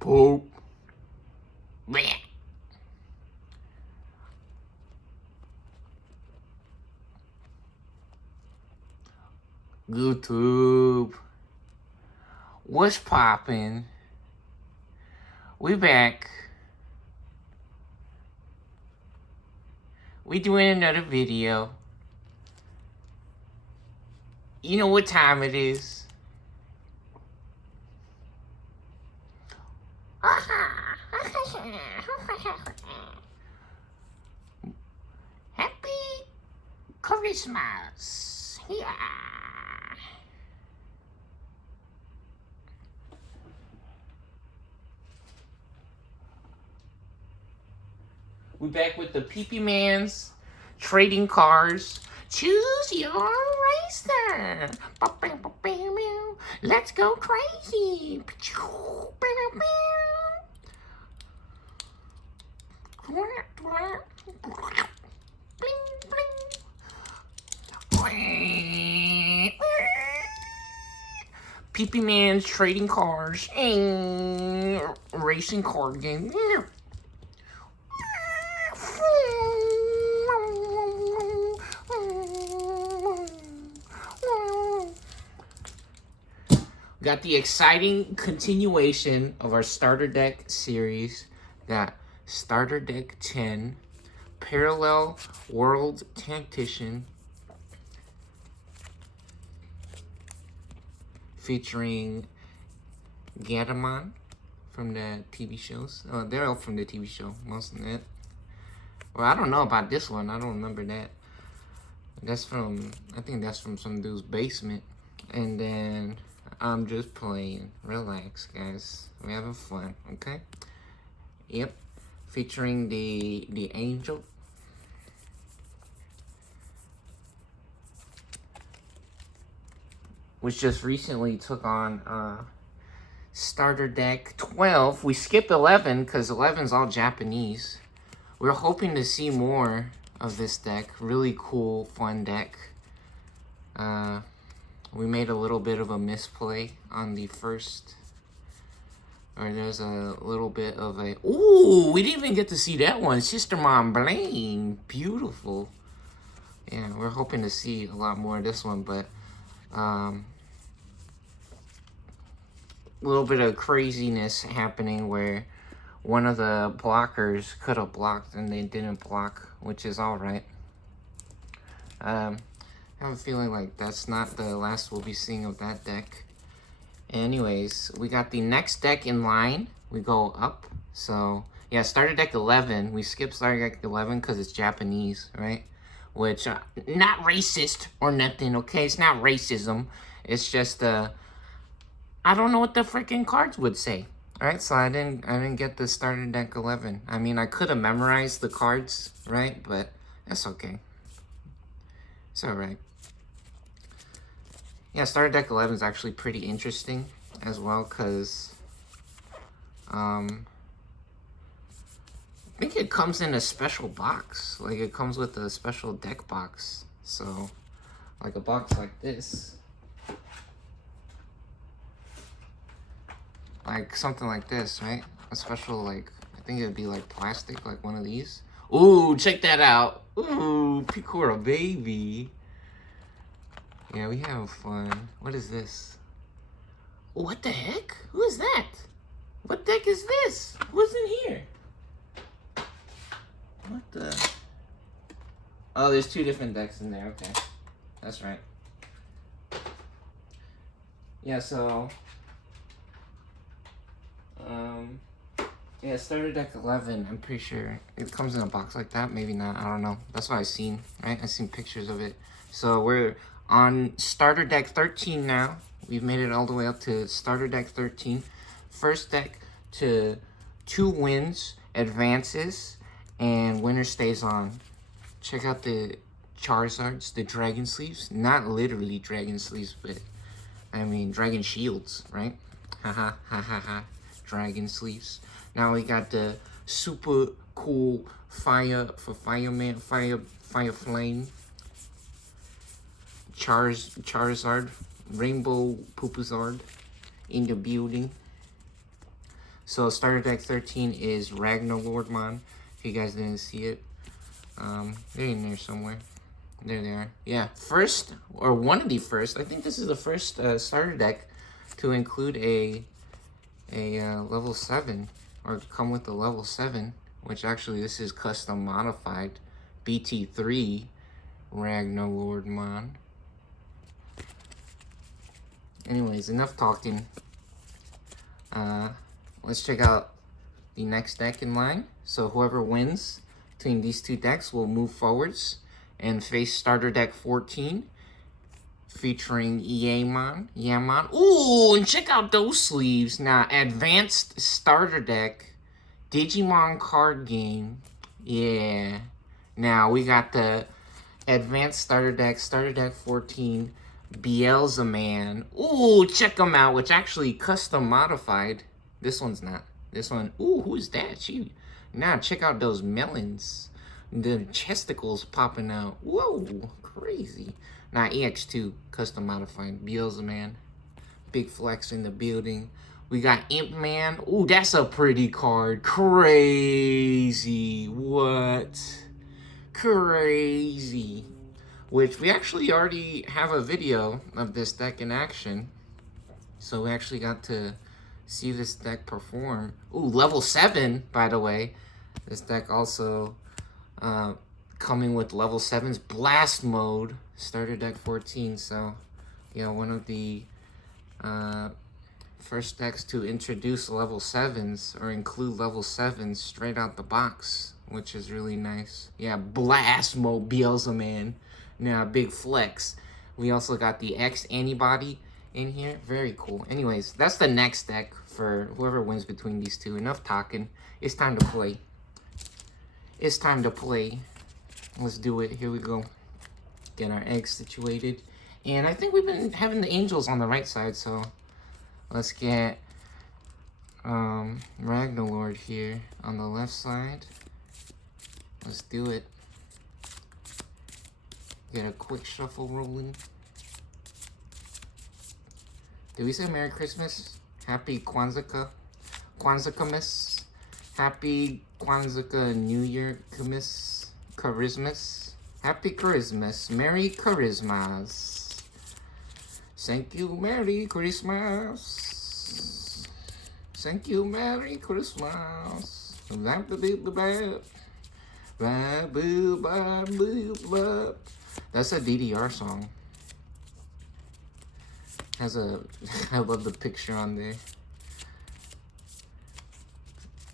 Poop. Blech. YouTube. What's poppin'? We back. We doing another video. You know what time it is? Happy Christmas. Yeah. We back with the Pee Pee Mans trading cars. Choose your racer. Let's go crazy. Pee Pee Man's trading cars and racing card game. Got the exciting continuation of our starter deck series. Got starter deck 10, Parallel World Tactician, featuring Gatamon from the TV shows. Oh, they're all from the TV show, most of it. Well, I don't know about this one. I don't remember that. That's from, I think that's from some dude's basement. And then I'm just playing. Relax, guys. We're having fun, okay? Yep. Featuring the angel. Which just recently took on starter deck 12. We skipped 11 because 11's all Japanese. We're hoping to see more of this deck. Really cool, fun deck. We made a little bit of a misplay on the first. Or there's a little bit of a... Ooh, we didn't even get to see that one. Sister Mom Blaine. Beautiful. Yeah, we're hoping to see a lot more of this one, but... a little bit of craziness happening where one of the blockers could have blocked and they didn't block, which is alright. I have a feeling like that's not the last we'll be seeing of that deck. Anyways, we got the next deck in line. We go up. So, yeah, starter deck 11. We skip starter deck 11 because it's Japanese, right? Which, not racist or nothing, okay? It's not racism. It's just, I don't know what the freaking cards would say. Alright, so I didn't get the starter deck 11. I mean, I could have memorized the cards, right? But that's okay. It's alright. Yeah, starter deck 11 is actually pretty interesting as well, because I think it comes in a special box. Like, it comes with a special deck box. So, like a box like this. Like, something like this, right? A special, like, I think it'd be like plastic, like one of these. Ooh, check that out. Ooh, Picora baby. Yeah, we have fun. What is this? What the heck? Who is that? What deck is this? Who's in here? What the? Oh, there's two different decks in there. Okay. That's right. Yeah, so... yeah, starter deck 11, I'm pretty sure it comes in a box like that. Maybe not, I don't know. That's what I've seen, right? I've seen pictures of it. So we're on starter deck 13 now. We've made it all the way up to starter deck 13. First deck to 2 wins, advances, and winner stays on. Check out the Charizards, the Dragon Sleeves. Not literally Dragon Sleeves, but I mean Dragon Shields, right? Haha, ha ha ha. Dragon Sleeves. Now we got the super cool Fireman, Fire Flame, Charizard, Rainbow Poopazard in the building. So starter deck 13 is Ragnalordmon. If you guys didn't see it, they're in there somewhere. There they are. Yeah, first, or one of the first. I think this is the first starter deck to include a level 7, or come with a level 7, which actually this is custom modified BT3 Ragnalordmon. Anyways, enough talking. Let's check out the next deck in line. So whoever wins between these two decks will move forwards and face starter deck 14, featuring Yamon. Ooh, and check out those sleeves. Now, advanced starter deck, Digimon card game. Yeah. Now, we got the advanced starter deck 14, Beelzeman. Ooh, check them out, which actually custom modified. This one's not. This one, ooh, who's that? Now, check out those melons. The chesticles popping out. Whoa, crazy. Now, EX2, custom modified. Beelzeman. Big flex in the building. We got Imp Man. Ooh, that's a pretty card. Crazy. What? Crazy. Which we actually already have a video of this deck in action. So we actually got to see this deck perform. Ooh, level 7, by the way. This deck also coming with level 7's blast mode, starter deck 14. So, yeah, one of the first decks to introduce level 7s or include level 7s straight out the box, which is really nice. Yeah, blast mode Beelzeman. Now, big flex. We also got the X antibody in here. Very cool. Anyways, that's the next deck for whoever wins between these two. Enough talking. It's time to play. It's time to play. Let's do it. Here we go. Get our eggs situated. And I think we've been having the angels on the right side, so let's get Ragnalord here on the left side. Let's do it. Get a quick shuffle rolling. Did we say Merry Christmas? Happy Kwanzaa? Kwanzaa-kamas? Happy Kwanzaa New Year Christmas? Happy Christmas. Merry Christmas. Thank you, Merry Christmas. Thank you, Merry Christmas. That's a DDR song. Has a, I love the picture on there.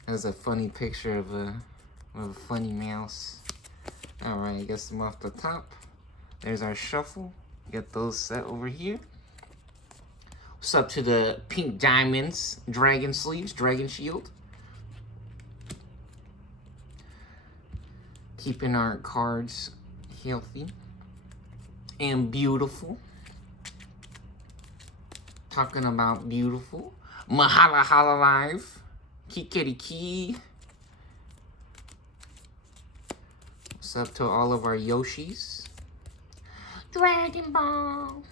Has a funny picture of a funny mouse. Alright, get them off the top. There's our shuffle. Get those set over here. What's up to the pink diamonds, dragon sleeves, dragon shield. Keeping our cards healthy and beautiful. Talking about beautiful. Mahala Hala Live. Kikiriki. What's up to all of our Yoshis? Dragon Ball.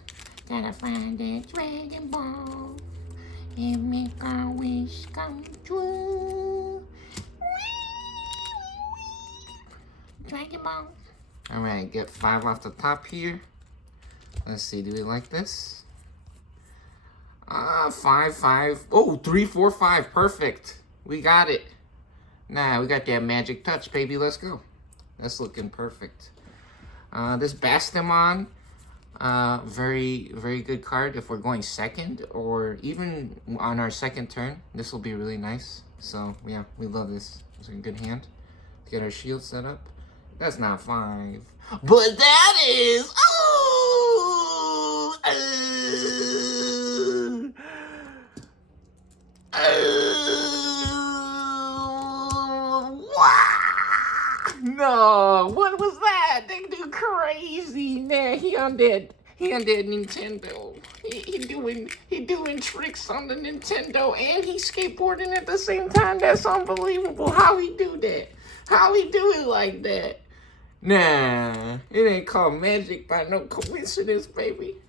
Gotta find that Dragon Ball and make our wish come true. Dragon Ball. Alright, get 5 off the top here. Let's see, do we like this? 5, 5. Oh, 3, 4, 5. Perfect. We got it. Nah, we got that magic touch, baby. Let's go. That's looking perfect. This Bastamon, very, very good card if we're going second or even on our second turn. This will be really nice. So, yeah, we love this. It's a good hand. Let's get our shield set up. That's not 5. But that is... Oh! Wow! No, what was that? They do crazy. Nah, he on that Nintendo. He doing tricks on the Nintendo and he skateboarding at the same time. That's unbelievable. How he do that? How he do it like that? Nah, it ain't called magic by no coincidence, baby.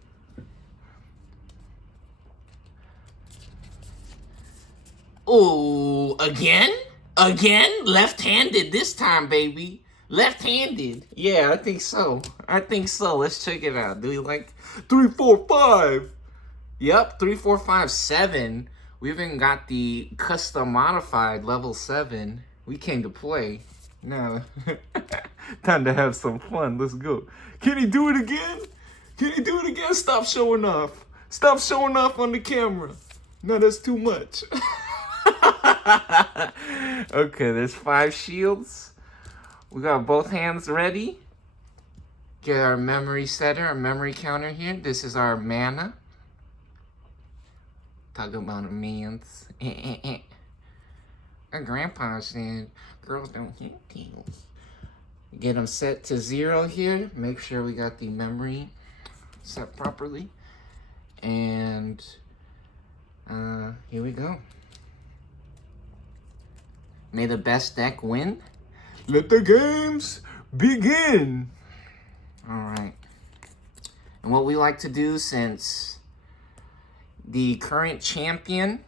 Oh, again? Again? Left-handed this time, baby. Left-handed. Yeah, I think so. I think so. Let's check it out. Do we like 3, 4, 5? Yep, 3, 4, 5, 7. We even got the custom modified level 7. We came to play. Now, time to have some fun. Let's go. Can he do it again? Can he do it again? Stop showing off. Stop showing off on the camera. No, that's too much. Okay, there's 5 shields. We got both hands ready. Get our memory setter, our memory counter here. This is our mana. Talk about a man's. Our grandpa said, girls don't hit tails. Get them set to 0 here. Make sure we got the memory set properly. And here we go. May the best deck win. Let the games begin. All right. And what we like to do, since the current champion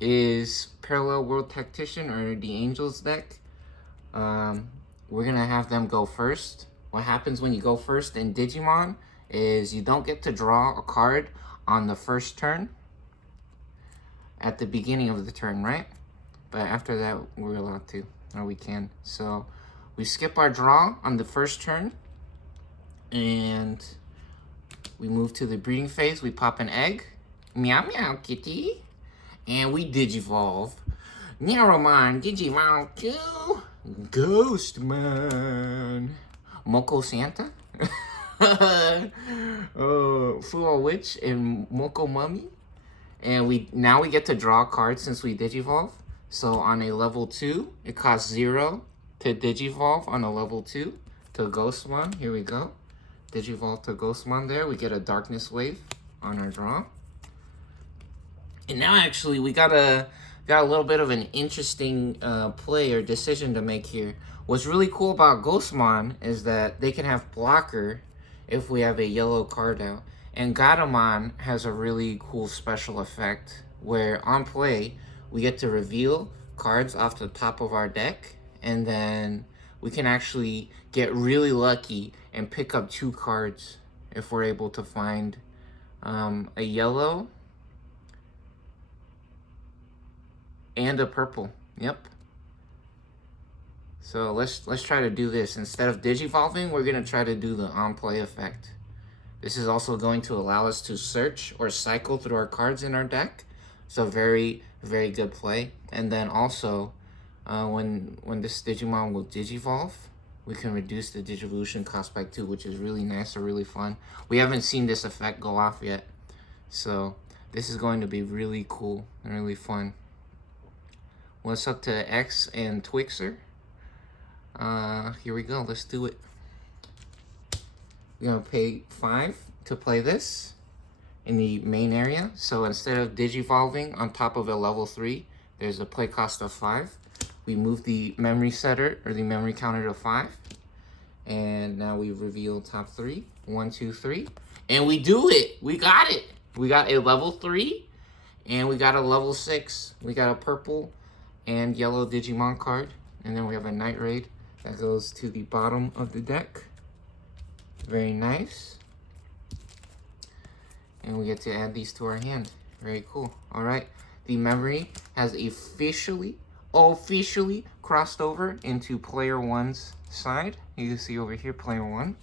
is Parallel World Tactician, or the Angels deck, we're going to have them go first. What happens when you go first in Digimon is you don't get to draw a card on the first turn at the beginning of the turn, right? But after that, we're allowed to, or we can. So we skip our draw on the first turn, and we move to the breeding phase. We pop an egg. Meow meow kitty. And we digivolve. Ragnalordmon digivolve to Ghostman. Moko Santa. Full Witch and Moko Mummy. And now we get to draw cards since we digivolve. So on a level 2, it costs 0 to digivolve on a level 2 to Ghostman. Here we go. Digivolve to Ghostman there. We get a Darkness Wave on our draw. And now actually we got a little bit of an interesting play or decision to make here. What's really cool about Ghostmon is that they can have blocker if we have a yellow card out. And Gatomon has a really cool special effect where on play we get to reveal cards off the top of our deck, and then we can actually get really lucky and pick up 2 cards if we're able to find a yellow and a purple. Yep. So let's try to do this. Instead of digivolving, we're gonna try to do the on-play effect. This is also going to allow us to search or cycle through our cards in our deck. So very, very good play. And then also, when this Digimon will digivolve, we can reduce the Digivolution cost by 2, which is really nice or really fun. We haven't seen this effect go off yet. So this is going to be really cool and really fun. What's up to X and Twixer? Here we go. Let's do it. We're going to pay 5 to play this in the main area. So instead of digivolving on top of a level 3, there's a play cost of 5. We move the memory setter or the memory counter to 5. And now we reveal top 3. 1, 2, 3. And we do it. We got it. We got a level 3 and we got a level 6. We got a purple and yellow Digimon card. And then we have a Night Raid that goes to the bottom of the deck. Very nice. And we get to add these to our hand. Very cool. All right. The memory has officially crossed over into player 1's side. You can see over here, player 1.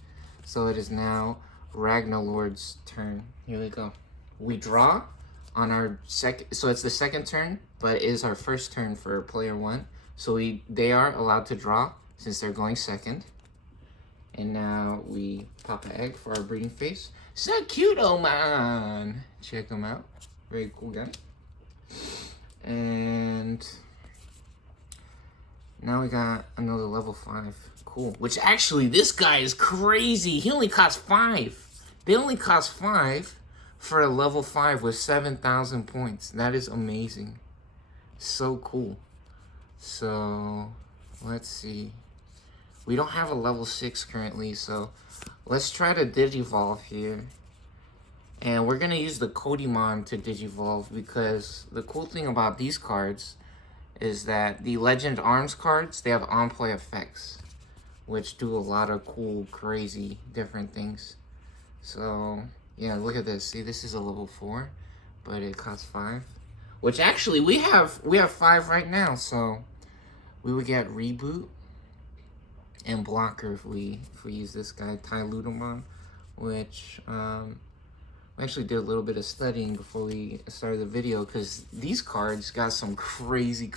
So it is now Ragnalord's turn. Here we go. We draw on our second, so it's the second turn, but it is our first turn for player 1. So they are allowed to draw since they're going second. And now we pop an egg for our breeding phase. So cute, oh man. Check him out. Very cool guy. And now we got another level 5. Cool. Which actually, this guy is crazy. He only costs 5. They only cost 5 for a level 5 with 7,000 points. That is amazing. So cool. So let's see. We don't have a level 6 currently, so let's try to digivolve here. And we're going to use the Kodimon to digivolve because the cool thing about these cards is that the Legend Arms cards, they have on-play effects, which do a lot of cool, crazy, different things. So, yeah, look at this. See, this is a level 4, but it costs 5. Which actually, we have 5 right now, so we would get Reboot and Blocker if we use this guy, Tyludamon, which we actually did a little bit of studying before we started the video, because these cards got some crazy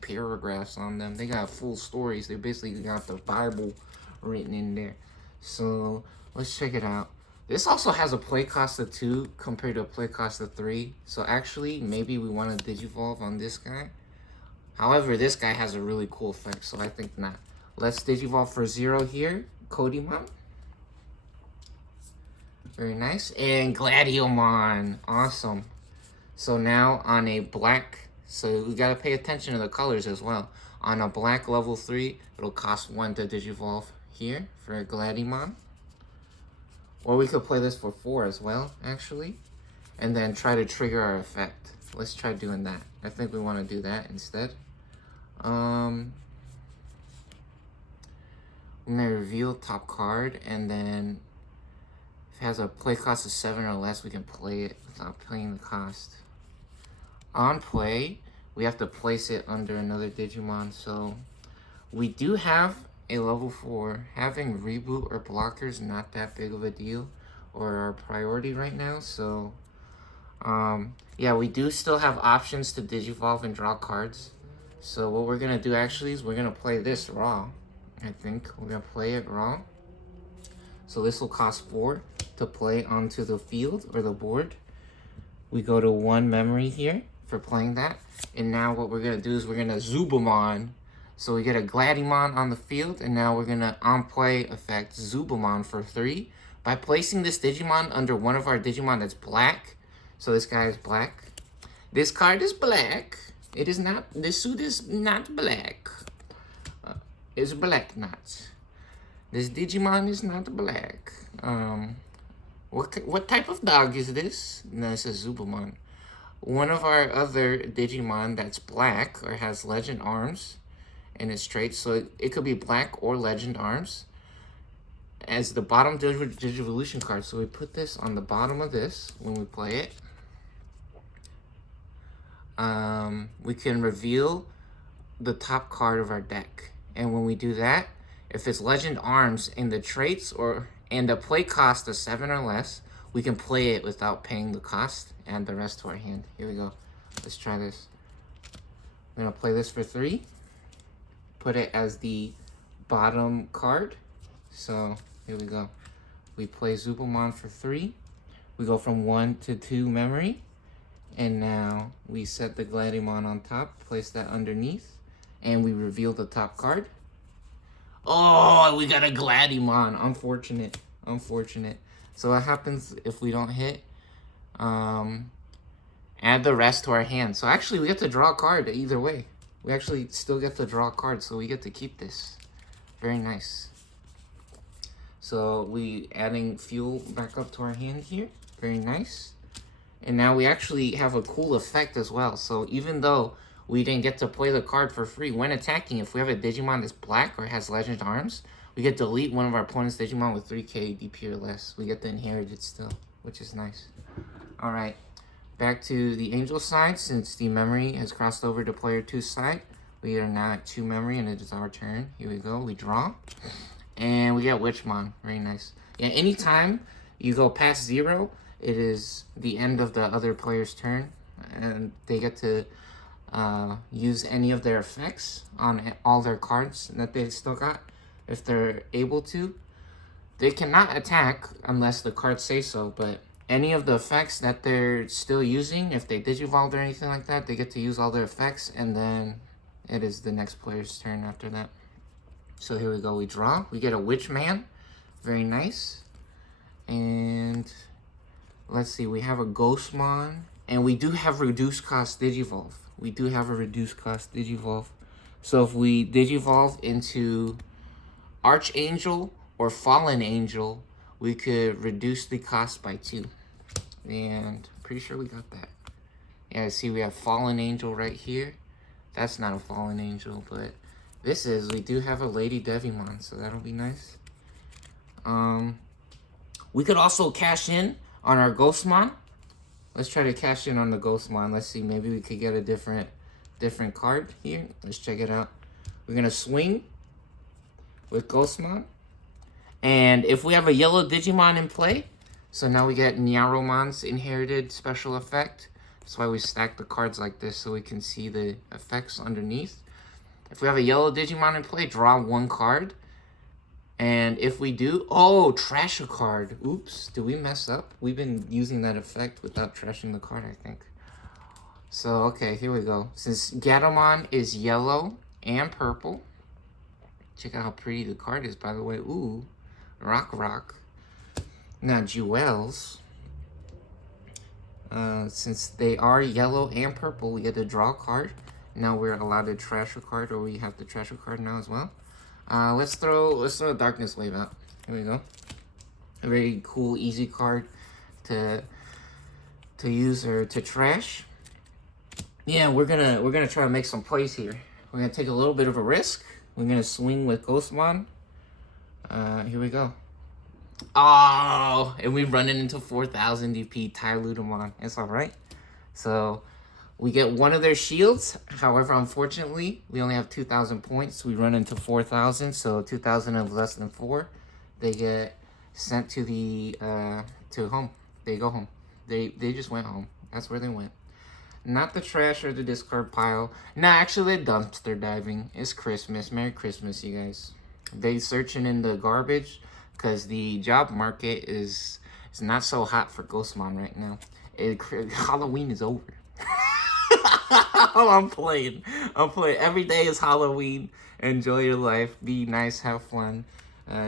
paragraphs on them. They got full stories. They basically got the Bible written in there. So let's check it out. This also has a play cost of 2 compared to a play cost of 3. So actually, maybe we want to Digivolve on this guy. However, this guy has a really cool effect, so I think not. Let's Digivolve for 0 here. Kodimon. Very nice. And Gladiomon. Awesome. So now on a black, so we gotta pay attention to the colors as well. On a black level 3, it'll cost 1 to Digivolve here for Gladiomon. Or we could play this for 4 as well, actually. And then try to trigger our effect. Let's try doing that. I think we want to do that instead. We may reveal top card, and then if it has a play cost of 7 or less, we can play it without paying the cost. On play, we have to place it under another Digimon. So we do have a level 4. Having Reboot or Blocker is not that big of a deal or our priority right now. So yeah, we do still have options to Digivolve and draw cards. So what we're gonna do actually is we're gonna play this raw. I think we're gonna play it raw. So this will cost 4 to play onto the field or the board. We go to 1 memory here for playing that. And now what we're gonna do is we're gonna Zubamon. So we get a Gladiomon on the field, and now we're gonna on-play effect Zubamon for 3 by placing this Digimon under one of our Digimon that's black. So this guy is black. This card is black. It is not, this suit is not black. It's black not. This Digimon is not black. What type of dog is this? No, it's a Zubamon. One of our other Digimon that's black or has legend arms in its traits, so it could be black or legend arms as the bottom Digivolution card. So we put this on the bottom of this when we play it. We can reveal the top card of our deck, and when we do that, if it's legend arms in the traits and a play cost of 7 or less, we can play it without paying the cost and the rest to our hand. Here we go. Let's try this. I'm gonna play this for 3. Put it as the bottom card. So here we go. We play Zubamon for 3. We go from 1 to 2 memory. And now we set the Gladiomon on top, place that underneath, and we reveal the top card. Oh, we got a Gladiomon. Unfortunate. Unfortunate. So what happens if we don't hit? Add the rest to our hand. So actually we get to draw a card either way. We actually still get to draw a card, so we get to keep this. Very nice. So we adding fuel back up to our hand here. Very nice. And now we actually have a cool effect as well. So even though we didn't get to play the card for free, when attacking, if we have a Digimon that's black or has legend arms, we get to delete one of our opponent's Digimon with 3k DP or less. We get the inherited still, which is nice. Alright, back to the Angel side. Since the memory has crossed over to player 2's side, we are now at 2 memory and it is our turn. Here we go, we draw. And we get Witchmon, very nice. Yeah, anytime you go past 0, it is the end of the other player's turn, and they get to use any of their effects on all their cards that they still got, if they're able to. They cannot attack unless the cards say so, but any of the effects that they're still using, if they Digivolved or anything like that, they get to use all their effects, and then it is the next player's turn after that. So here we go, we draw. We get a Witchman, very nice. And let's see, we have a Ghostmon, and we do have reduced cost Digivolve. We do have a reduced cost Digivolve. So if we Digivolve into Archangel or Fallen Angel, we could reduce the cost by 2. And pretty sure we got that. Yeah, see, we have Fallen Angel right here. That's not a fallen angel, but this is. We do have a Lady Devimon, so that'll be nice. We could also cash in on our Ghostmon. Let's try to cash in on the Ghostmon. Let's see, maybe we could get a different card here. Let's check it out. We're gonna swing with Ghostmon. And if we have a yellow Digimon in play, so now we get Nyaromon's inherited special effect. That's why we stack the cards like this, so we can see the effects underneath. If we have a yellow Digimon in play, draw one card. And if we do, oh, trash a card. Oops, did we mess up? We've been using that effect without trashing the card, I think. So, okay, here we go. Since Gatomon is yellow and purple, check out how pretty the card is, by the way. Ooh, rock. Now, Jewels, since they are yellow and purple, we get to draw a card. Now we're allowed to trash a card, or we have to trash a card now as well. Let's throw a Darkness Wave out. Here we go. A very cool, easy card to use or to trash. Yeah, we're gonna try to make some plays here. We're gonna take a little bit of a risk. We're gonna swing with Ghostmon. Here we go. Oh, and we run it into 4,000 DP Tyludamon. It's all right. So we get one of their shields. However, unfortunately, we only have 2,000 points. We run into 4,000, so 2,000 of less than 4, they get sent to the to home. They go home. They just went home. That's where they went. Not the trash or the discard pile. Nah, actually, they're dumpster diving. It's Christmas. Merry Christmas, you guys. They searching in the garbage because the job market is not so hot for Ghostmon right now. Halloween is over. I'm playing. Every day is Halloween. Enjoy your life. Be nice. Have fun.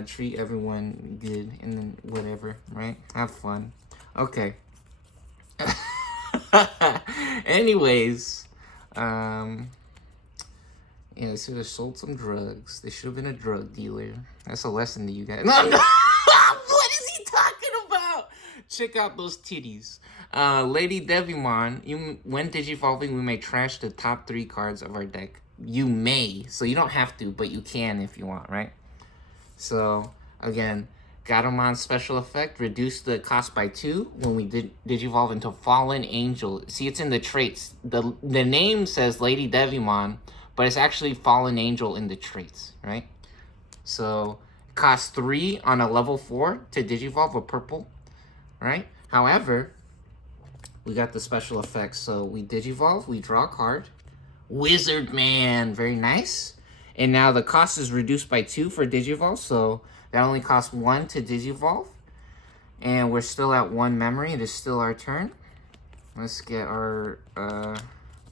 Treat everyone good and whatever, right? Have fun. Okay. Anyways, yeah, they should have sold some drugs. They should have been a drug dealer. That's a lesson to you guys. No, no. What is he talking about? Check out those titties. Lady Devimon, when digivolving, we may trash the top 3 cards of our deck. You may, so you don't have to, but you can if you want, right? So, again, Gatomon's special effect, reduce the cost by 2 when we digivolve into Fallen Angel. See, it's in the traits. The name says Lady Devimon, but it's actually Fallen Angel in the traits, right? So, it costs 3 on a level 4 to digivolve a purple, right? However, we got the special effects. So, we digivolve, we draw a card. Wizard Man, very nice. And now the cost is reduced by 2 for digivolve, so that only costs 1 to digivolve. And we're still at 1 memory. It is still our turn. Let's get our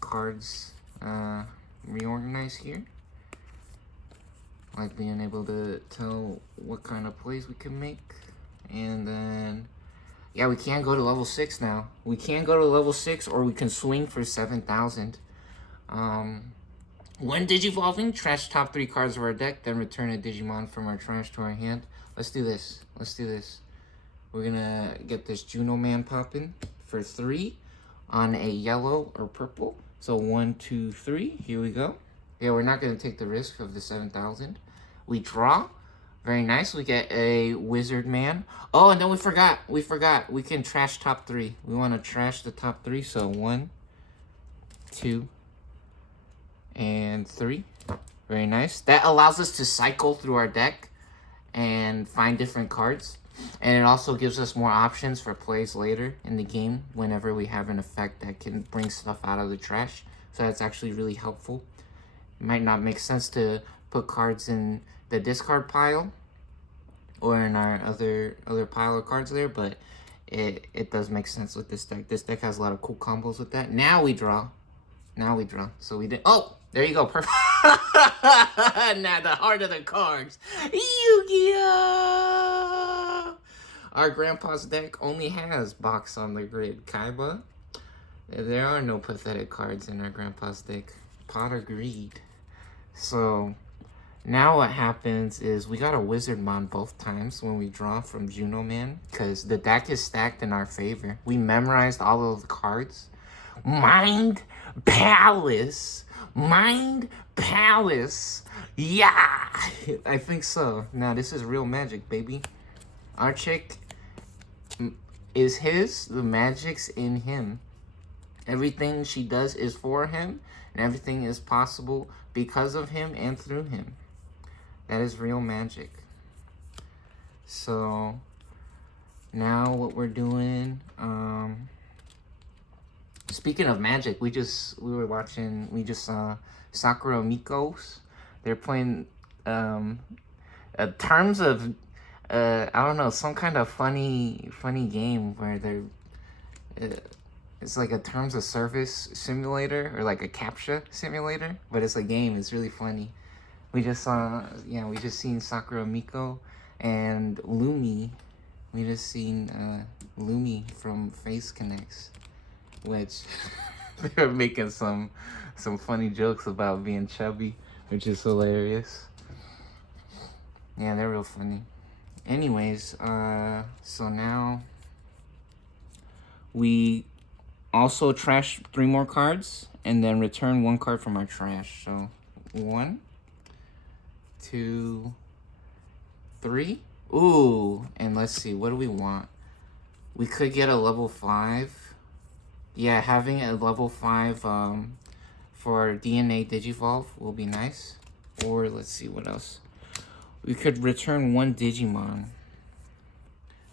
cards reorganized here. Like being able to tell what kind of plays we can make. And then, yeah, we can go to level 6 now. We can go to level 6, or we can swing for 7,000. When digivolving, trash top 3 cards of our deck, then return a Digimon from our trash to our hand. Let's do this. We're gonna get this Juno Man popping for 3 on a yellow or purple. So 1, 2, 3. Here we go. Yeah, we're not gonna take the risk of the 7,000. We draw. Very nice. We get a Wizard Man. Oh, and then we forgot. We can trash top 3. We want to trash the top 3. So 1, 2, and 3. Very nice. That allows us to cycle through our deck and find different cards. And it also gives us more options for plays later in the game whenever we have an effect that can bring stuff out of the trash. So that's actually really helpful. It might not make sense to put cards in the discard pile or in our other pile of cards there, but it does make sense with this deck. This deck has a lot of cool combos with that. Now we draw. So we did. Oh, there you go. Perfect. Now the heart of the cards. Yu-Gi-Oh! Our grandpa's deck only has Box on the Grid. Kaiba. There are no pathetic cards in our grandpa's deck. Pot of Greed. So now what happens is we got a Wizardmon both times when we draw from Juno Man, because the deck is stacked in our favor. We memorized all of the cards. Mind Palace. Mind Palace. Yeah, I think so. Now this is real magic, baby. Our chick is his. The magic's in him. Everything she does is for him, and everything is possible because of him and through him. That is real magic. So now what we're doing, speaking of magic, we just saw Sakura Miko's. They're playing terms of I don't know, some kind of funny game where they're it's like a terms of service simulator or like a CAPTCHA simulator, but it's a game. It's really funny. We just seen Sakura Miko and Lumi. We just seen Lumi from Face Connects, which they were making some funny jokes about being chubby, which is hilarious. Yeah, they're real funny. Anyways, so now we also trash 3 more cards and then return 1 card from our trash. So 1, 2, 3. Ooh, and let's see, what do we want? We could get a level 5. Yeah, having a level 5 for DNA Digivolve will be nice. Or let's see what else. We could return 1 Digimon.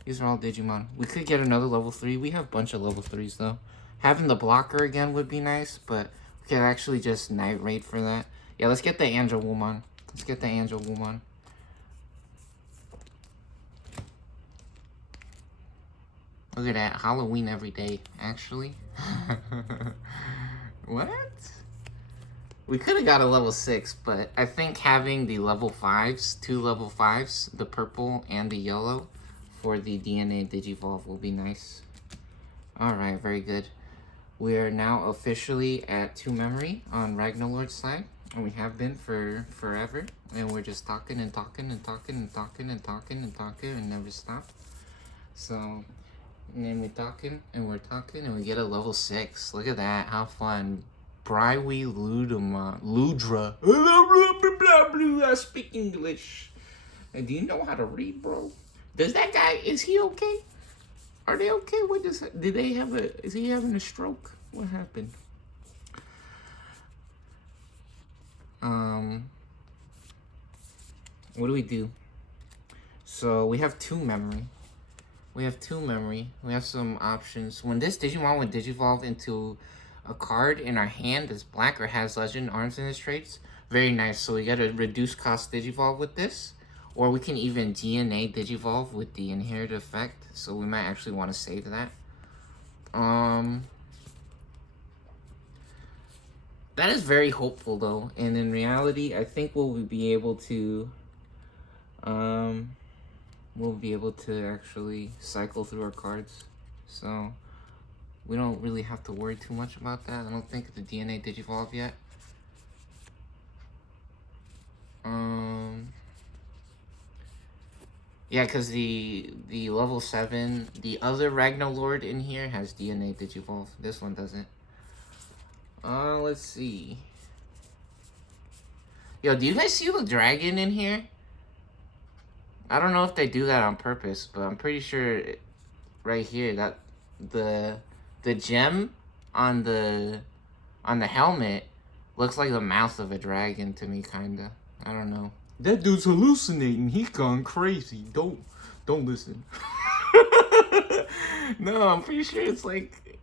These are all Digimon. We could get another level 3. We have a bunch of level 3s though. Having the blocker again would be nice, but we could actually just night raid for that. Yeah, let's get the Angel Woman. Let's get the Angel Woman. Look at that. Halloween every day, actually. What? We could have got a level 6, but I think having the level 5s, 2 level 5s, the purple and the yellow for the DNA Digivolve will be nice. Alright, very good. We are now officially at 2 memory on Ragnalord's side, and we have been for forever. And we're just talking and talking and talking and talking and talking and talking and never stop. So, and then we're talking and we're talking and we get a level 6. Look at that, how fun. Brywe Ludra. I speak English. And do you know how to read, bro? Does that guy, is he okay? Are they okay? Is he having a stroke? What happened? What do we do? So we have 2 memory. We have some options. When this Digimon would Digivolve into a card in our hand that's black or has legend arms in its traits, very nice. So we get a reduced cost Digivolve with this. Or we can even DNA Digivolve with the inherited effect. So we might actually want to save that. That is very hopeful though. And in reality, I think we'll be able to actually cycle through our cards. So we don't really have to worry too much about that. I don't think the DNA Digivolve yet. Yeah, because the level 7, the other Ragnalord in here has DNA Digivolve. This one doesn't. Let's see. Yo, do you guys see the dragon in here? I don't know if they do that on purpose, but I'm pretty sure right here that the gem on the helmet looks like the mouth of a dragon to me, kinda. I don't know. That dude's hallucinating. He's gone crazy. Don't listen. No, I'm pretty sure it's like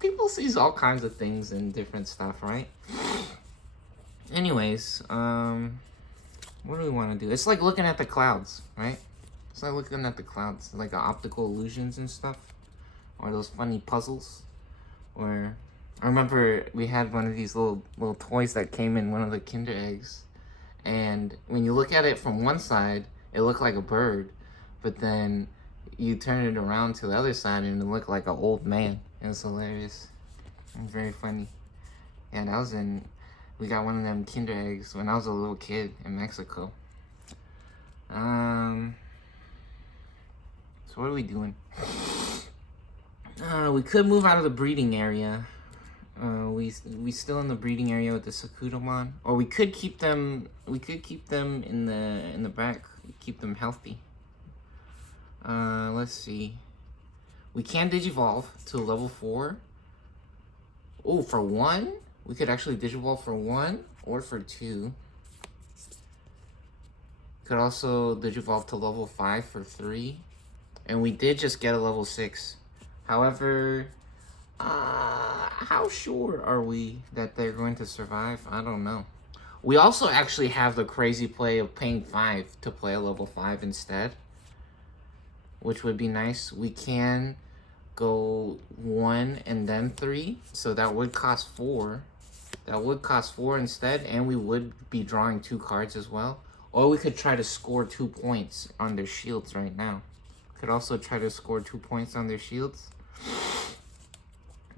people sees all kinds of things and different stuff, right? Anyways, what do we want to do? It's like looking at the clouds, right? It's like looking at the clouds, like optical illusions and stuff, or those funny puzzles. Or I remember we had one of these little toys that came in one of the Kinder eggs. And when you look at it from one side, it looked like a bird. But then you turn it around to the other side and it looked like an old man. It was hilarious. It was very funny. Yeah, we got one of them Kinder eggs when I was a little kid in Mexico. So what are we doing? We could move out of the breeding area. We still in the breeding area with the Sakudomon, or we could keep them. We could keep them in the back. Keep them healthy. Let's see. We can digivolve to level 4. Oh, for 1, we could actually digivolve for 1 or for 2. Could also digivolve to level 5 for 3, and we did just get a level 6. However, how sure are we that they're going to survive? I don't know. We also actually have the crazy play of paying 5 to play a level 5 instead, which would be nice. We can go 1 and then 3, so that would cost 4. That would cost 4 instead, and we would be drawing 2 cards as well. Or we could try to score 2 points on their shields right now. Could also try to score 2 points on their shields.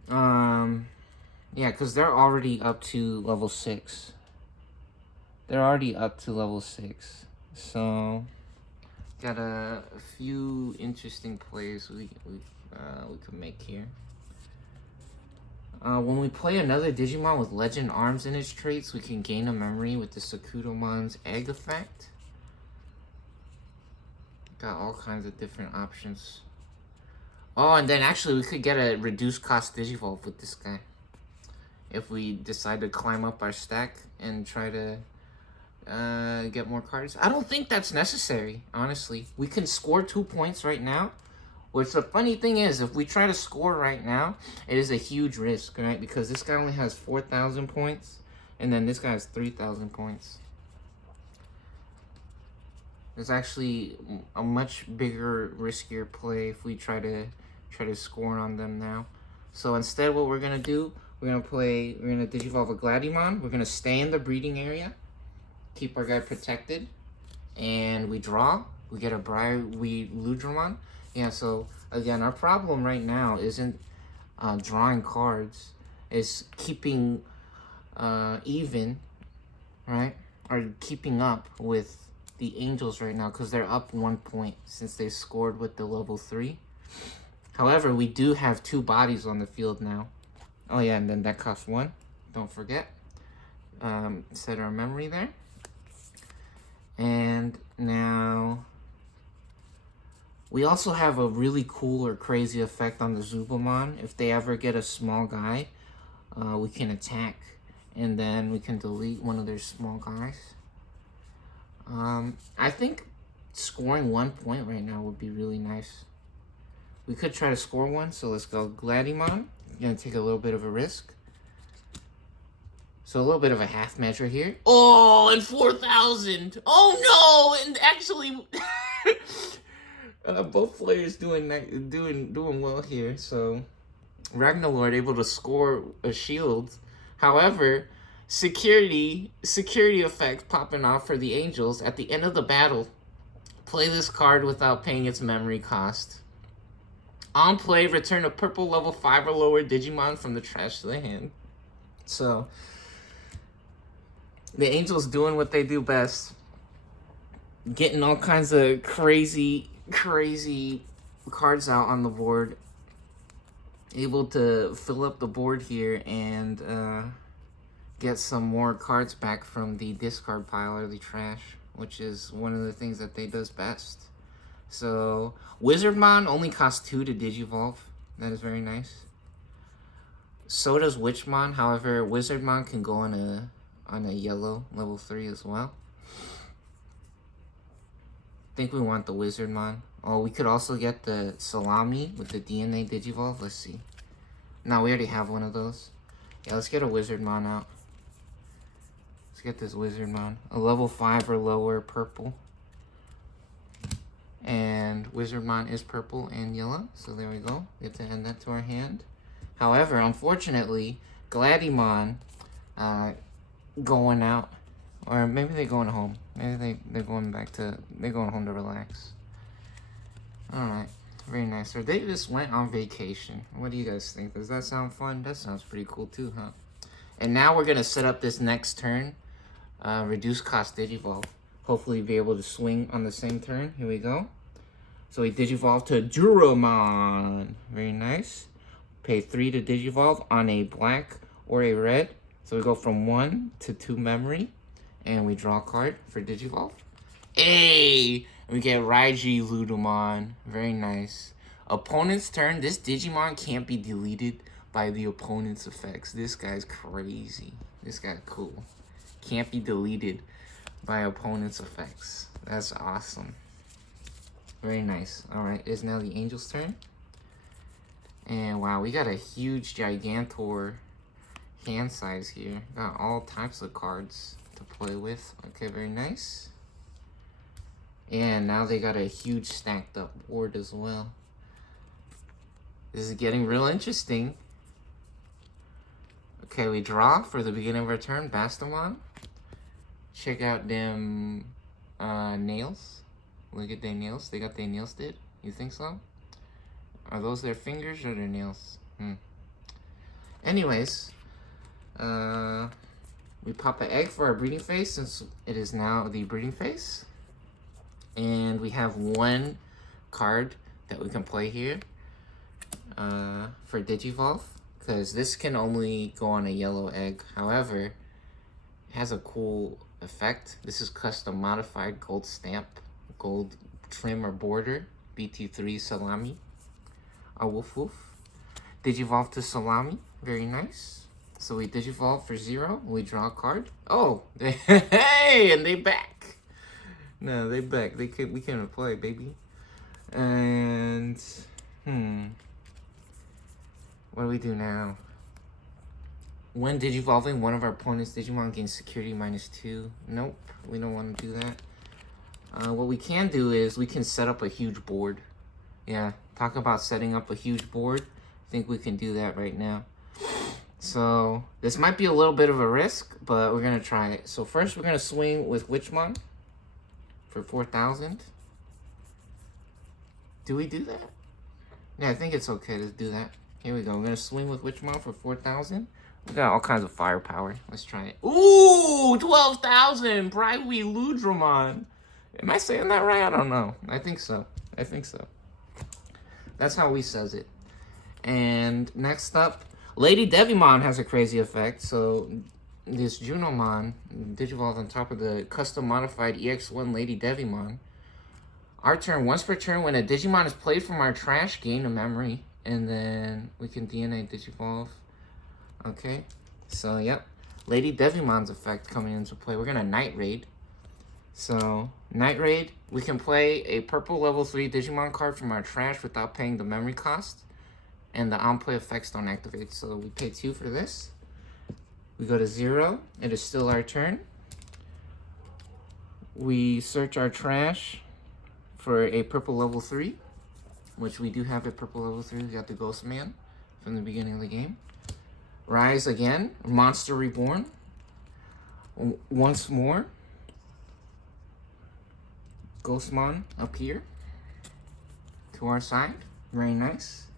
Yeah, because they're already up to level 6. They're already up to level 6. So, got a few interesting plays we could make here. When we play another Digimon with Legend Arms in its traits, we can gain a memory with the Sakudomon's Egg effect. Got all kinds of different options. Oh, and then actually we could get a reduced cost Digivolve with this guy. If we decide to climb up our stack and try to get more cards. I don't think that's necessary, honestly. We can score 2 points right now. Which the funny thing is, if we try to score right now, it is a huge risk, right? Because this guy only has 4,000 points, and then this guy has 3,000 points. It's actually a much bigger, riskier play if we try to score on them now. So instead, what we're gonna do, we're gonna Digivolve a Gladimon. We're gonna stay in the breeding area, keep our guy protected, and we draw. We get a Ludramon. Yeah, so again, our problem right now isn't drawing cards, it's keeping even, right? Or keeping up with the Angels right now, because they're up 1 point since they scored with the level 3. However, we do have 2 bodies on the field now. Oh yeah, and then that costs 1. Don't forget. Set our memory there. And now we also have a really cool or crazy effect on the Zubamon. If they ever get a small guy, we can attack, and then we can delete one of their small guys. I think scoring 1 point right now would be really nice. We could try to score 1, so let's go Gladimon. Gonna take a little bit of a risk. So a little bit of a half measure here. Oh, and 4,000! Oh no! And actually... both players doing well here. So Ragnalord able to score a shield. However, security effect popping off for the Angels at the end of the battle. Play this card without paying its memory cost. On play, return a purple level 5 or lower Digimon from the trash to the hand. So the Angels doing what they do best. Getting all kinds of crazy cards out on the board. Able to fill up the board here and get some more cards back from the discard pile or the trash, which is one of the things that they does best. So Wizardmon only costs 2 to Digivolve. That is very nice. So does Witchmon. However, Wizardmon can go on a yellow level 3 as well. I think we want the Wizardmon. Oh, we could also get the Salami with the DNA Digivolve. Let's see. No, we already have one of those. Yeah, let's get a Wizardmon out. Let's get this Wizardmon. A level 5 or lower purple. And Wizardmon is purple and yellow. So there we go. We have to add that to our hand. However, unfortunately, Gladimon going out. Or maybe they're going home. Maybe they're going home to relax. Alright. Very nice. Or they just went on vacation. What do you guys think? Does that sound fun? That sounds pretty cool too, huh? And now we're going to set up this next turn. Reduce cost Digivolve. Hopefully be able to swing on the same turn. Here we go. So we Digivolve to Duromon. Very nice. Pay 3 to Digivolve on a black or a red. So we go from 1 to 2 memory, and we draw a card for Digivolve. Hey! We get ragnalordmon. Very nice. Opponent's turn. This Digimon can't be deleted by the opponent's effects. This guy's crazy. This guy's cool. Can't be deleted by opponent's effects. That's awesome. Very nice. Alright, it's now the Angel's turn. And wow, we got a huge Gigantor hand size here. Got all types of cards to play with. Okay, very nice. And now they got a huge stacked up board as well. This is getting real interesting. Okay, we draw for the beginning of our turn. Bastamon. Check out them nails. Look at their nails. They got their nails did. You think so? Are those their fingers or their nails? Anyways, we pop an egg for our breeding phase since it is now the breeding phase. And we have one card that we can play here for Digivolve, because this can only go on a yellow egg. However, it has a cool effect. This is custom modified gold stamp, gold trim or border, BT3 Salami. A woof woof. Digivolve to Salami. Very nice. So we Digivolve for 0. We draw a card. Oh, hey, and they back. No, they back. We can't play, baby. And what do we do now? When Digivolving, one of our opponent's Digimon gains security -2. Nope, we don't want to do that. What we can do is we can set up a huge board. Yeah, talk about setting up a huge board. I think we can do that right now. So this might be a little bit of a risk, but we're gonna try it. So first, we're gonna swing with Witchmon for 4,000. Do we do that? Yeah, I think it's okay to do that. Here we go. We're gonna swing with Witchmon for 4,000. We got all kinds of firepower. Let's try it. Ooh, 12,000. Ragnalordmon. Am I saying that right? I don't know. I think so. I think so. That's how we says it. And next up, Lady Devimon has a crazy effect. So this Junomon Digivolve on top of the custom modified EX1 Lady Devimon. Our turn, once per turn, when a Digimon is played from our trash, gain a memory. And then we can DNA Digivolve. Okay. So, yep. Lady Devimon's effect coming into play. We're going to Night Raid. So, Night Raid, we can play a purple level 3 Digimon card from our trash without paying the memory cost. And the on-play effects don't activate. So, we pay 2 for this. We go to 0. It is still our turn. We search our trash for a purple level 3, which we do have a purple level 3. We got the Ghost Man from the beginning of the game. Rise again. Monster Reborn. Once more. Ghostmon up here to our side. Very nice.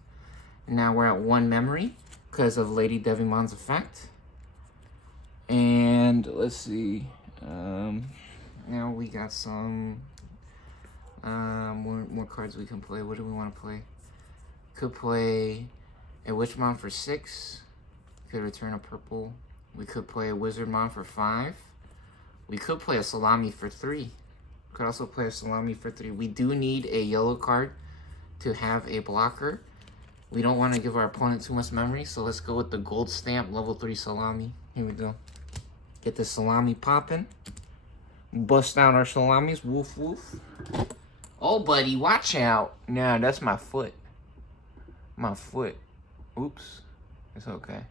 Now we're at 1 memory because of Lady Devimon's effect. And let's see. Now we got some more cards we can play. What do we want to play? Could play a Witchmon for 6. Could return a purple. We could play a Wizardmon for 5. We could play a Salami for 3. Could also play a Salami for 3. We do need a yellow card to have a blocker. We don't want to give our opponent too much memory, so let's go with the gold stamp level 3 Salami. Here we go. Get the Salami popping. Bust out our Salamis. Woof woof. Oh, buddy, watch out. Nah, that's my foot. My foot. Oops. It's okay.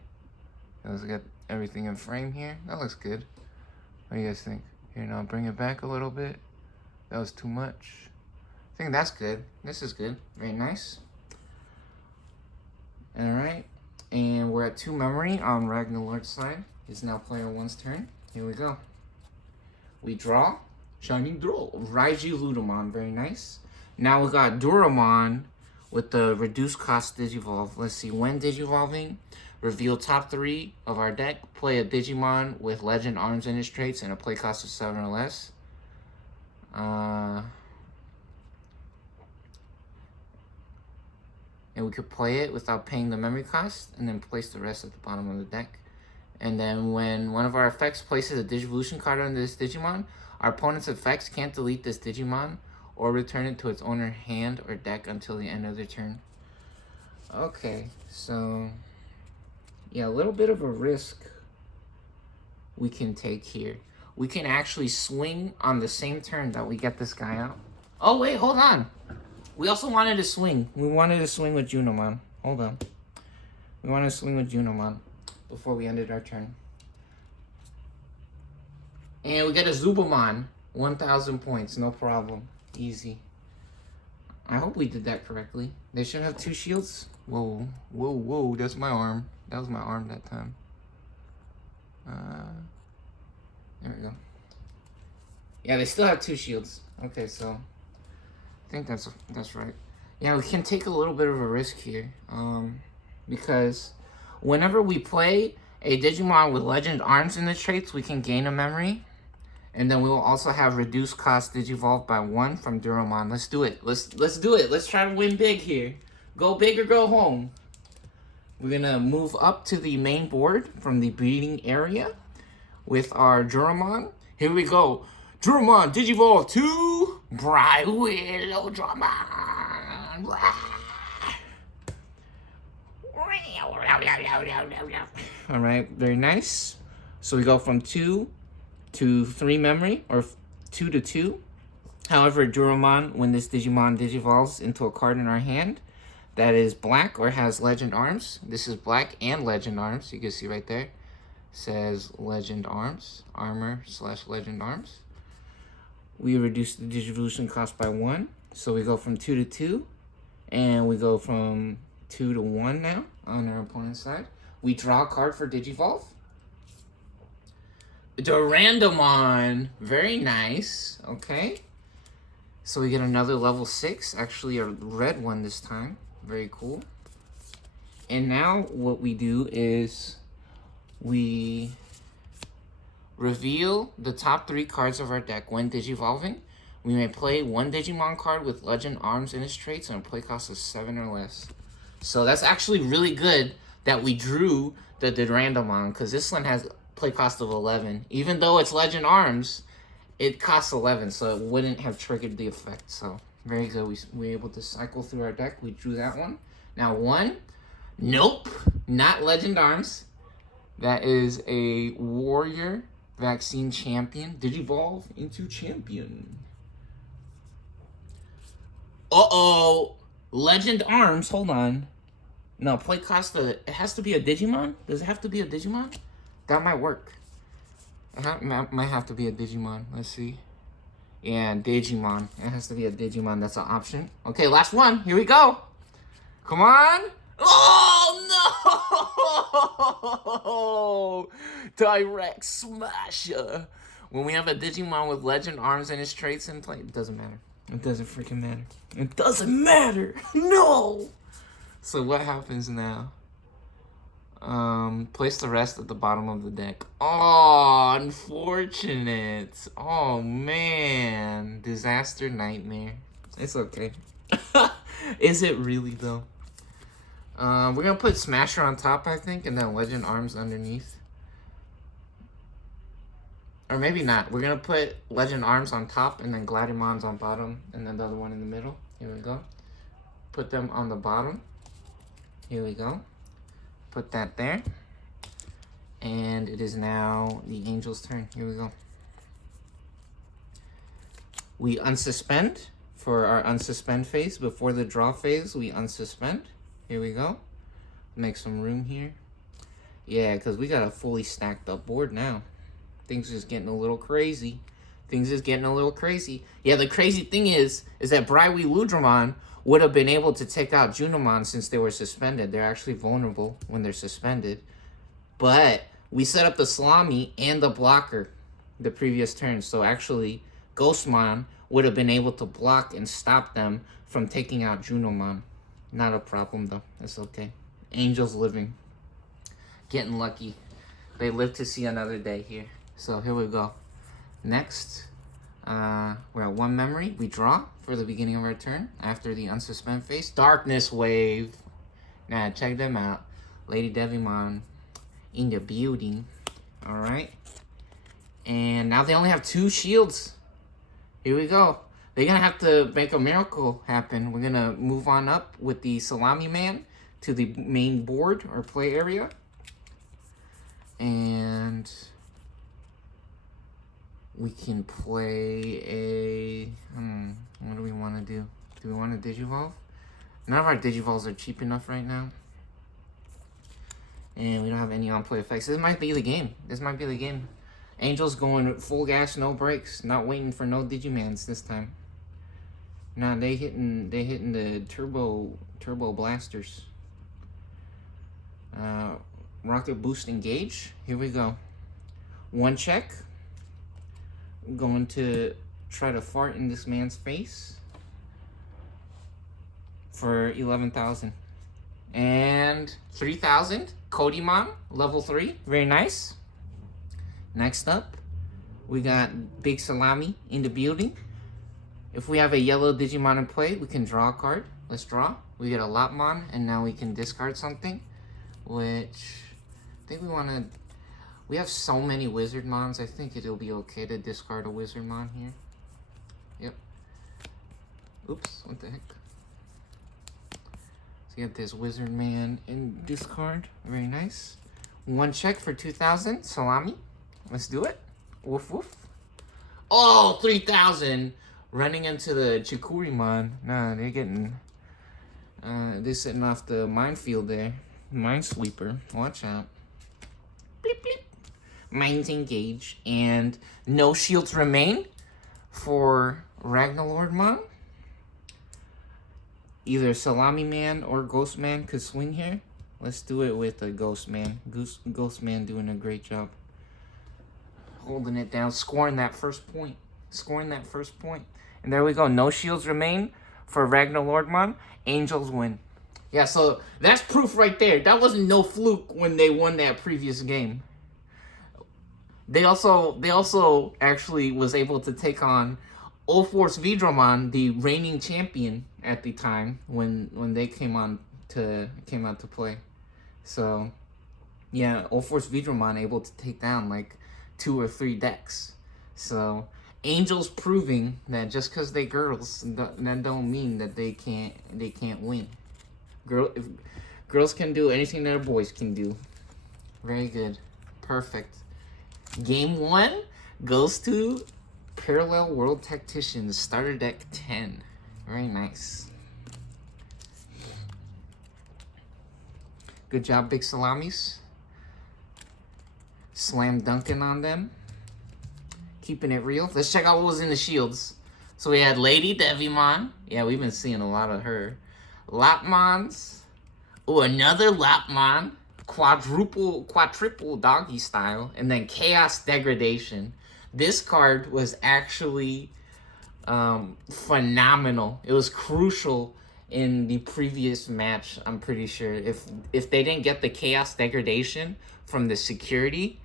Let's get everything in frame here. That looks good. What do you guys think? Here, now bring it back a little bit. That was too much. I think that's good. This is good. Very nice. Alright. And we're at 2 memory on Ragnalord's side. It's now player 1's turn. Here we go. We draw. Shining Draw. Ragnalordmon. Very nice. Now we got Duramon with the reduced cost Digivolve. Let's see. When Digivolving, reveal top 3 of our deck. Play a Digimon with Legend Arms in its traits and a play cost of 7 or less. And we could play it without paying the memory cost and then place the rest at the bottom of the deck. And then when one of our effects places a Digivolution card on this Digimon, our opponent's effects can't delete this Digimon or return it to its owner hand or deck until the end of their turn. Okay, so yeah, a little bit of a risk we can take here. We can actually swing on the same turn that we get this guy out. Oh wait, hold on. We also wanted to swing. We wanted to swing with Junomon. Hold on. We wanted to swing with Junomon before we ended our turn. And we get a Zubamon. 1,000 points, no problem. Easy. I hope we did that correctly. They should have 2 shields. Whoa, whoa, whoa, that's my arm. That was my arm that time. There we go. Yeah, they still have 2 shields. Okay, so I think that's right. Yeah, we can take a little bit of a risk here. Because whenever we play a Digimon with Legend Arms in the traits, we can gain a memory. And then we will also have reduced cost Digivolve by 1 from Duromon. Let's do it. Let's do it. Let's try to win big here. Go big or go home. We're gonna move up to the main board from the breeding area with our Duromon. Here we go. Duromon Digivolve to Bright Willow Dramon. All right, very nice. So we go from 2 to 3 memory, or 2 to 2. However, Duromon, when this Digimon digivolves into a card in our hand that is black or has Legend Arms. This is black and Legend Arms. You can see right there. It says Legend Arms, Armor/Legend Arms. We reduce the Digivolution cost by 1. So we go from 2 to 2. And we go from 2 to 1 now on our opponent's side. We draw a card for Digivolve. Durandamon. Very nice. Okay. So we get another level 6. Actually, a red one this time. Very cool. And now what we do is we reveal the top 3 cards of our deck when Digivolving. We may play 1 Digimon card with Legend Arms in its traits and a play cost of 7 or less. So that's actually really good that we drew the Durandamon, because this one has play cost of 11. Even though it's Legend Arms, it costs 11, so it wouldn't have triggered the effect. So very good. We were able to cycle through our deck. We drew that one. Now 1, nope, not Legend Arms. That is a Warrior Vaccine Champion. Digivolve into Champion. Uh-oh. Legend Arms. Hold on. No, play cost of... It has to be a Digimon? Does it have to be a Digimon? That might work. It might have to be a Digimon. Let's see. Yeah, Digimon. It has to be a Digimon. That's an option. Okay, last one. Here we go. Come on. Oh, no! Direct Smasher. When we have a Digimon with Legend Arms and its traits in play, it doesn't matter. It doesn't freaking matter. It doesn't matter. No! So what happens now? Place the rest at the bottom of the deck. Oh, unfortunate. Oh, man. Disaster nightmare. It's okay. Is it really, though? We're going to put Smasher on top, I think, and then Legend Arms underneath. Or maybe not. We're going to put Legend Arms on top, and then Gladimon's on bottom, and then the other one in the middle. Here we go. Put them on the bottom. Here we go. Put that there. And it is now the Angel's turn. Here we go. We unsuspend for our unsuspend phase. Before the draw phase, we unsuspend. Here we go. Make some room here. Yeah, because we got a fully stacked up board now. Things is getting a little crazy. Things is getting a little crazy. Yeah, the crazy thing is that Braiwi Ludramon would have been able to take out Junomon since they were suspended. They're actually vulnerable when they're suspended. But we set up the Salami and the blocker the previous turn. So actually, Ghostmon would have been able to block and stop them from taking out Junomon. Not a problem, though. It's okay. Angels living. Getting lucky. They live to see another day here. So here we go. Next, we're at 1 memory. We draw for the beginning of our turn after the unsuspend phase. Darkness Wave. Now, check them out. Lady Devimon. in the building. Alright. And now they only have 2 shields. Here we go. They're gonna have to make a miracle happen. We're gonna move on up with the Salami Man to the main board or play area. And we can play a... what do we want to do? Do we want to Digivolve? None of our Digivolves are cheap enough right now. And we don't have any on-play effects. This might be the game. This might be the game. Angel's going full gas, no brakes. Not waiting for no Digimans this time. Nah, they hitting the turbo blasters. Rocket boost engage. Here we go. 1 check. I'm going to try to fart in this man's face for 11,000. And 3,000. Kodimon, level 3. Very nice. Next up, we got Big Salami in the building. If we have a yellow Digimon in play, we can draw a card. Let's draw. We get a Lopmon, and now we can discard something, which I think we want to... We have so many Wizardmons, I think it'll be okay to discard a Wizardmon here. Yep. Oops, what the heck? So you get this Wizardman in discard. Very nice. 1 check for 2,000. Salami. Let's do it. Woof woof. Oh, 3,000. Running into the Chikurimon. Nah, they're getting... they're setting off the minefield there. Minesweeper. Watch out. Bleep, bleep. Mines engage. And no shields remain for Ragnalordmon. Either Salami Man or Ghost Man could swing here. Let's do it with a Ghost Man. Ghost Man doing a great job. Holding it down, scoring that first point. Scoring that first point. And there we go. No shields remain for Ragnalordmon. Angels win. Yeah, so that's proof right there. That wasn't no fluke when they won that previous game. They also actually was able to take on Force Vidramon, the reigning champion at the time when they came out to play. So yeah, Force Vidramon able to take down like 2 or 3 decks. So Angels proving that just because they girls, that don't mean that they can't win. Girls can do anything that boys can do. Very good. Perfect. Game 1 goes to Parallel World Tactician, starter deck 10. Very nice. Good job, Big Salamis. Slam dunking on them. Keeping it real. Let's check out what was in the shields. So we had Lady Devimon. Yeah, we've been seeing a lot of her. Lopmons. Oh, another Lopmon. Quadruple doggy style. And then Chaos Degradation. This card was actually phenomenal. It was crucial in the previous match, I'm pretty sure. If they didn't get the Chaos Degradation from the security,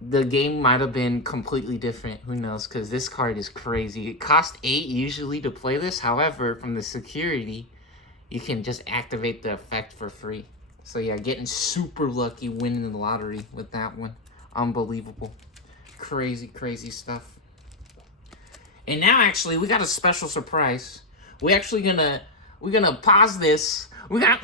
the game might have been completely different. Who knows? Because this card is crazy. It costs 8 usually to play this. However, from the security, you can just activate the effect for free. So yeah, getting super lucky winning the lottery with that one. Unbelievable. Crazy, crazy stuff. And now actually we got a special surprise. We're gonna pause this. We got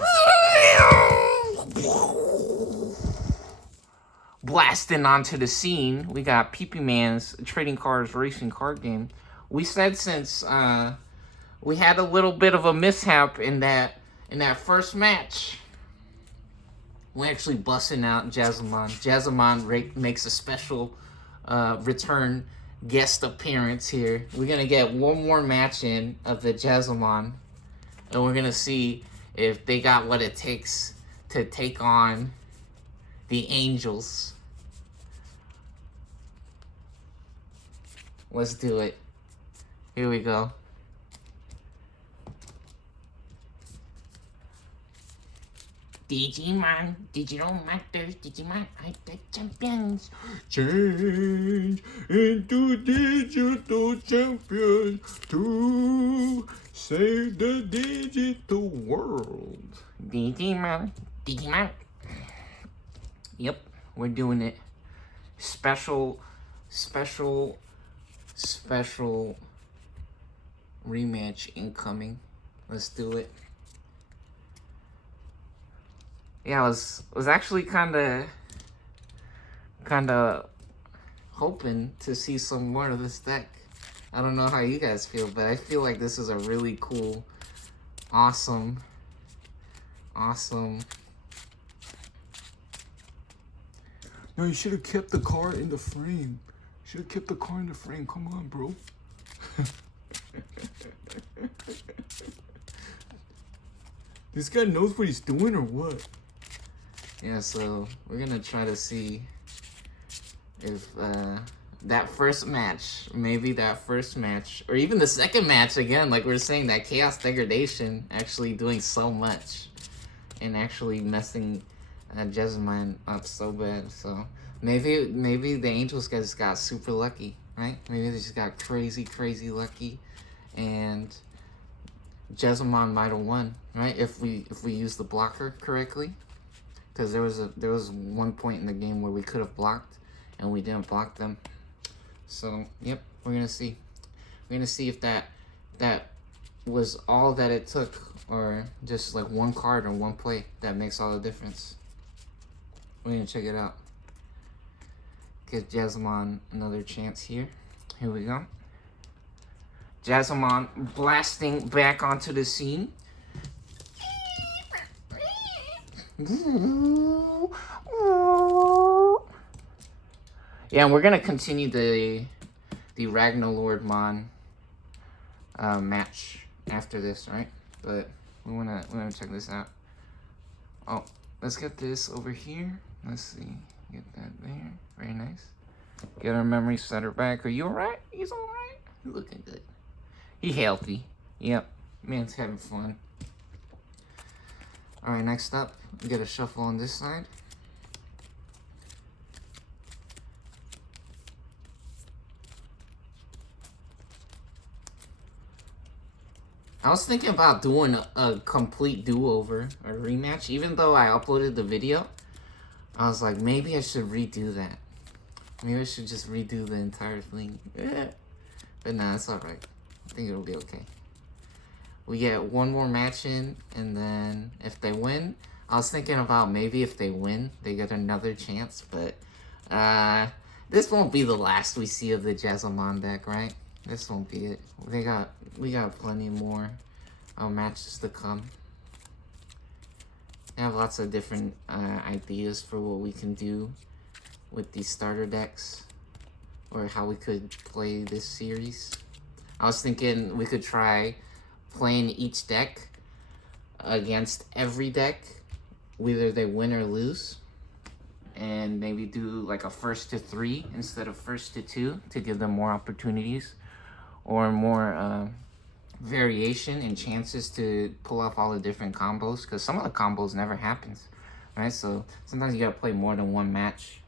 blasting onto the scene. We got PP Man's trading cards racing card game. We said since we had a little bit of a mishap in that first match, we're actually busting out Jazzamon. Jazzamon makes a special return guest appearance here. We're gonna get one more match in of the Jazzamon, and we're gonna see if they got what it takes to take on the Angels. Let's do it. Here we go. Digimon, digital masters, Digimon are the champions. Change into digital champions to save the digital world. Digimon. Yep, we're doing it. Special rematch incoming. Let's do it. Yeah, I was actually kind of hoping to see some more of this deck. I don't know how you guys feel, but I feel like this is a really cool, awesome. No, you should have kept the card in the frame. Should have kept the card in the frame. Come on, bro. This guy knows what he's doing or what? Yeah, so we're gonna try to see if that first match, maybe that first match, or even the second match again, like we were saying, that Chaos Degradation actually doing so much and actually messing Jessamine up so bad. So maybe the Angels guys got super lucky, right? Maybe they just got crazy lucky, and Jessamine might have won, right? If we use the blocker correctly, because there was one point in the game where we could have blocked and we didn't block them. So yep, we're gonna see. We're gonna see if that was all that it took, or just like one card or one play that makes all the difference. We're gonna check it out. Give Jessamine another chance here. Here we go. Jessamine blasting back onto the scene. Yeah, and we're gonna continue the ragnalordmon match after this, right? But we wanna check this out. Oh, let's get this over here. Let's see, get that there. Very nice. Get our memory setter back. Are you alright? He's alright. He's looking good. He healthy. Yep, man's having fun. All right, next up, we get a shuffle on this side. I was thinking about doing a complete do-over, a rematch. Even though I uploaded the video, I was like, maybe I should redo that. Maybe I should just redo the entire thing. But nah, it's alright. I think it'll be okay. We get one more match in, and then if they win, I was thinking about maybe if they win, they get another chance, but this won't be the last we see of the Jessamine deck, right? This won't be it. We got plenty more matches to come. I have lots of different ideas for what we can do with these starter decks, or how we could play this series. I was thinking we could try playing each deck against every deck, whether they win or lose, and maybe do like a 1st to 3 instead of 1st to 2 to give them more opportunities or more variation and chances to pull off all the different combos, because some of the combos never happens, right? So sometimes you gotta play more than one match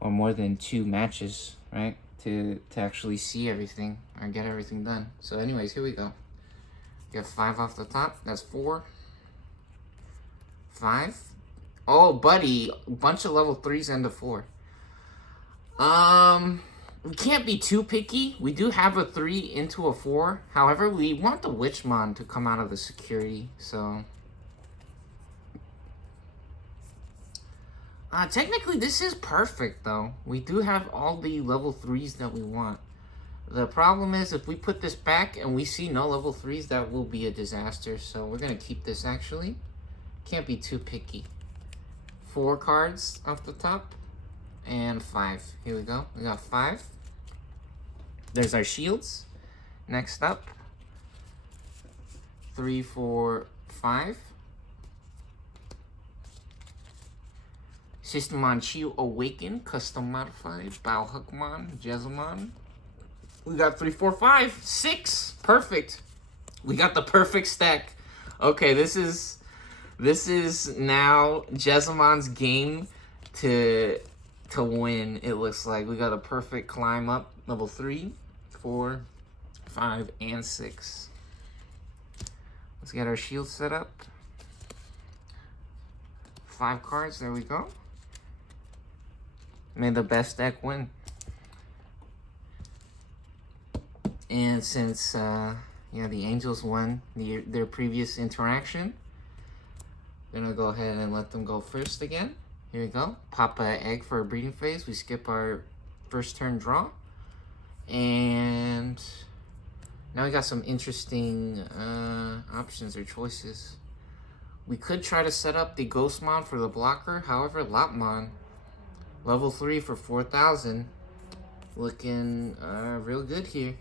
or more than 2 matches, right, to actually see everything or get everything done. So anyways, here we go. Get 5 off the top. That's 4. 5. Oh, buddy. A bunch of level 3s and a 4. We can't be too picky. We do have a 3 into a 4. However, we want the Witchmon to come out of the security. So, technically, this is perfect, though. We do have all the level 3s that we want. The problem is, if we put this back and we see no level 3s, that will be a disaster. So we're going to keep this, actually. Can't be too picky. 4 cards off the top. And 5. Here we go. We got 5. There's our shields. Next up. 3, 4, 5. Systemon Chiu Awaken. Custom Modified. Balhugmon. Jessamine. We got 3, 4, 5, 6. Perfect. We got the perfect stack. Okay, this is now Jessamine's game to win. It looks like we got a perfect climb up. Level 3, 4, 5, and 6. Let's get our shield set up. 5 cards. There we go. May the best deck win. And since yeah, the Angels won their previous interaction, we're gonna go ahead and let them go first again. Here we go. Pop an egg for a breeding phase. We skip our first turn draw. And now we got some interesting options or choices. We could try to set up the Ghostmon for the blocker. However, Lopmon, level 3 for 4,000. Looking real good here.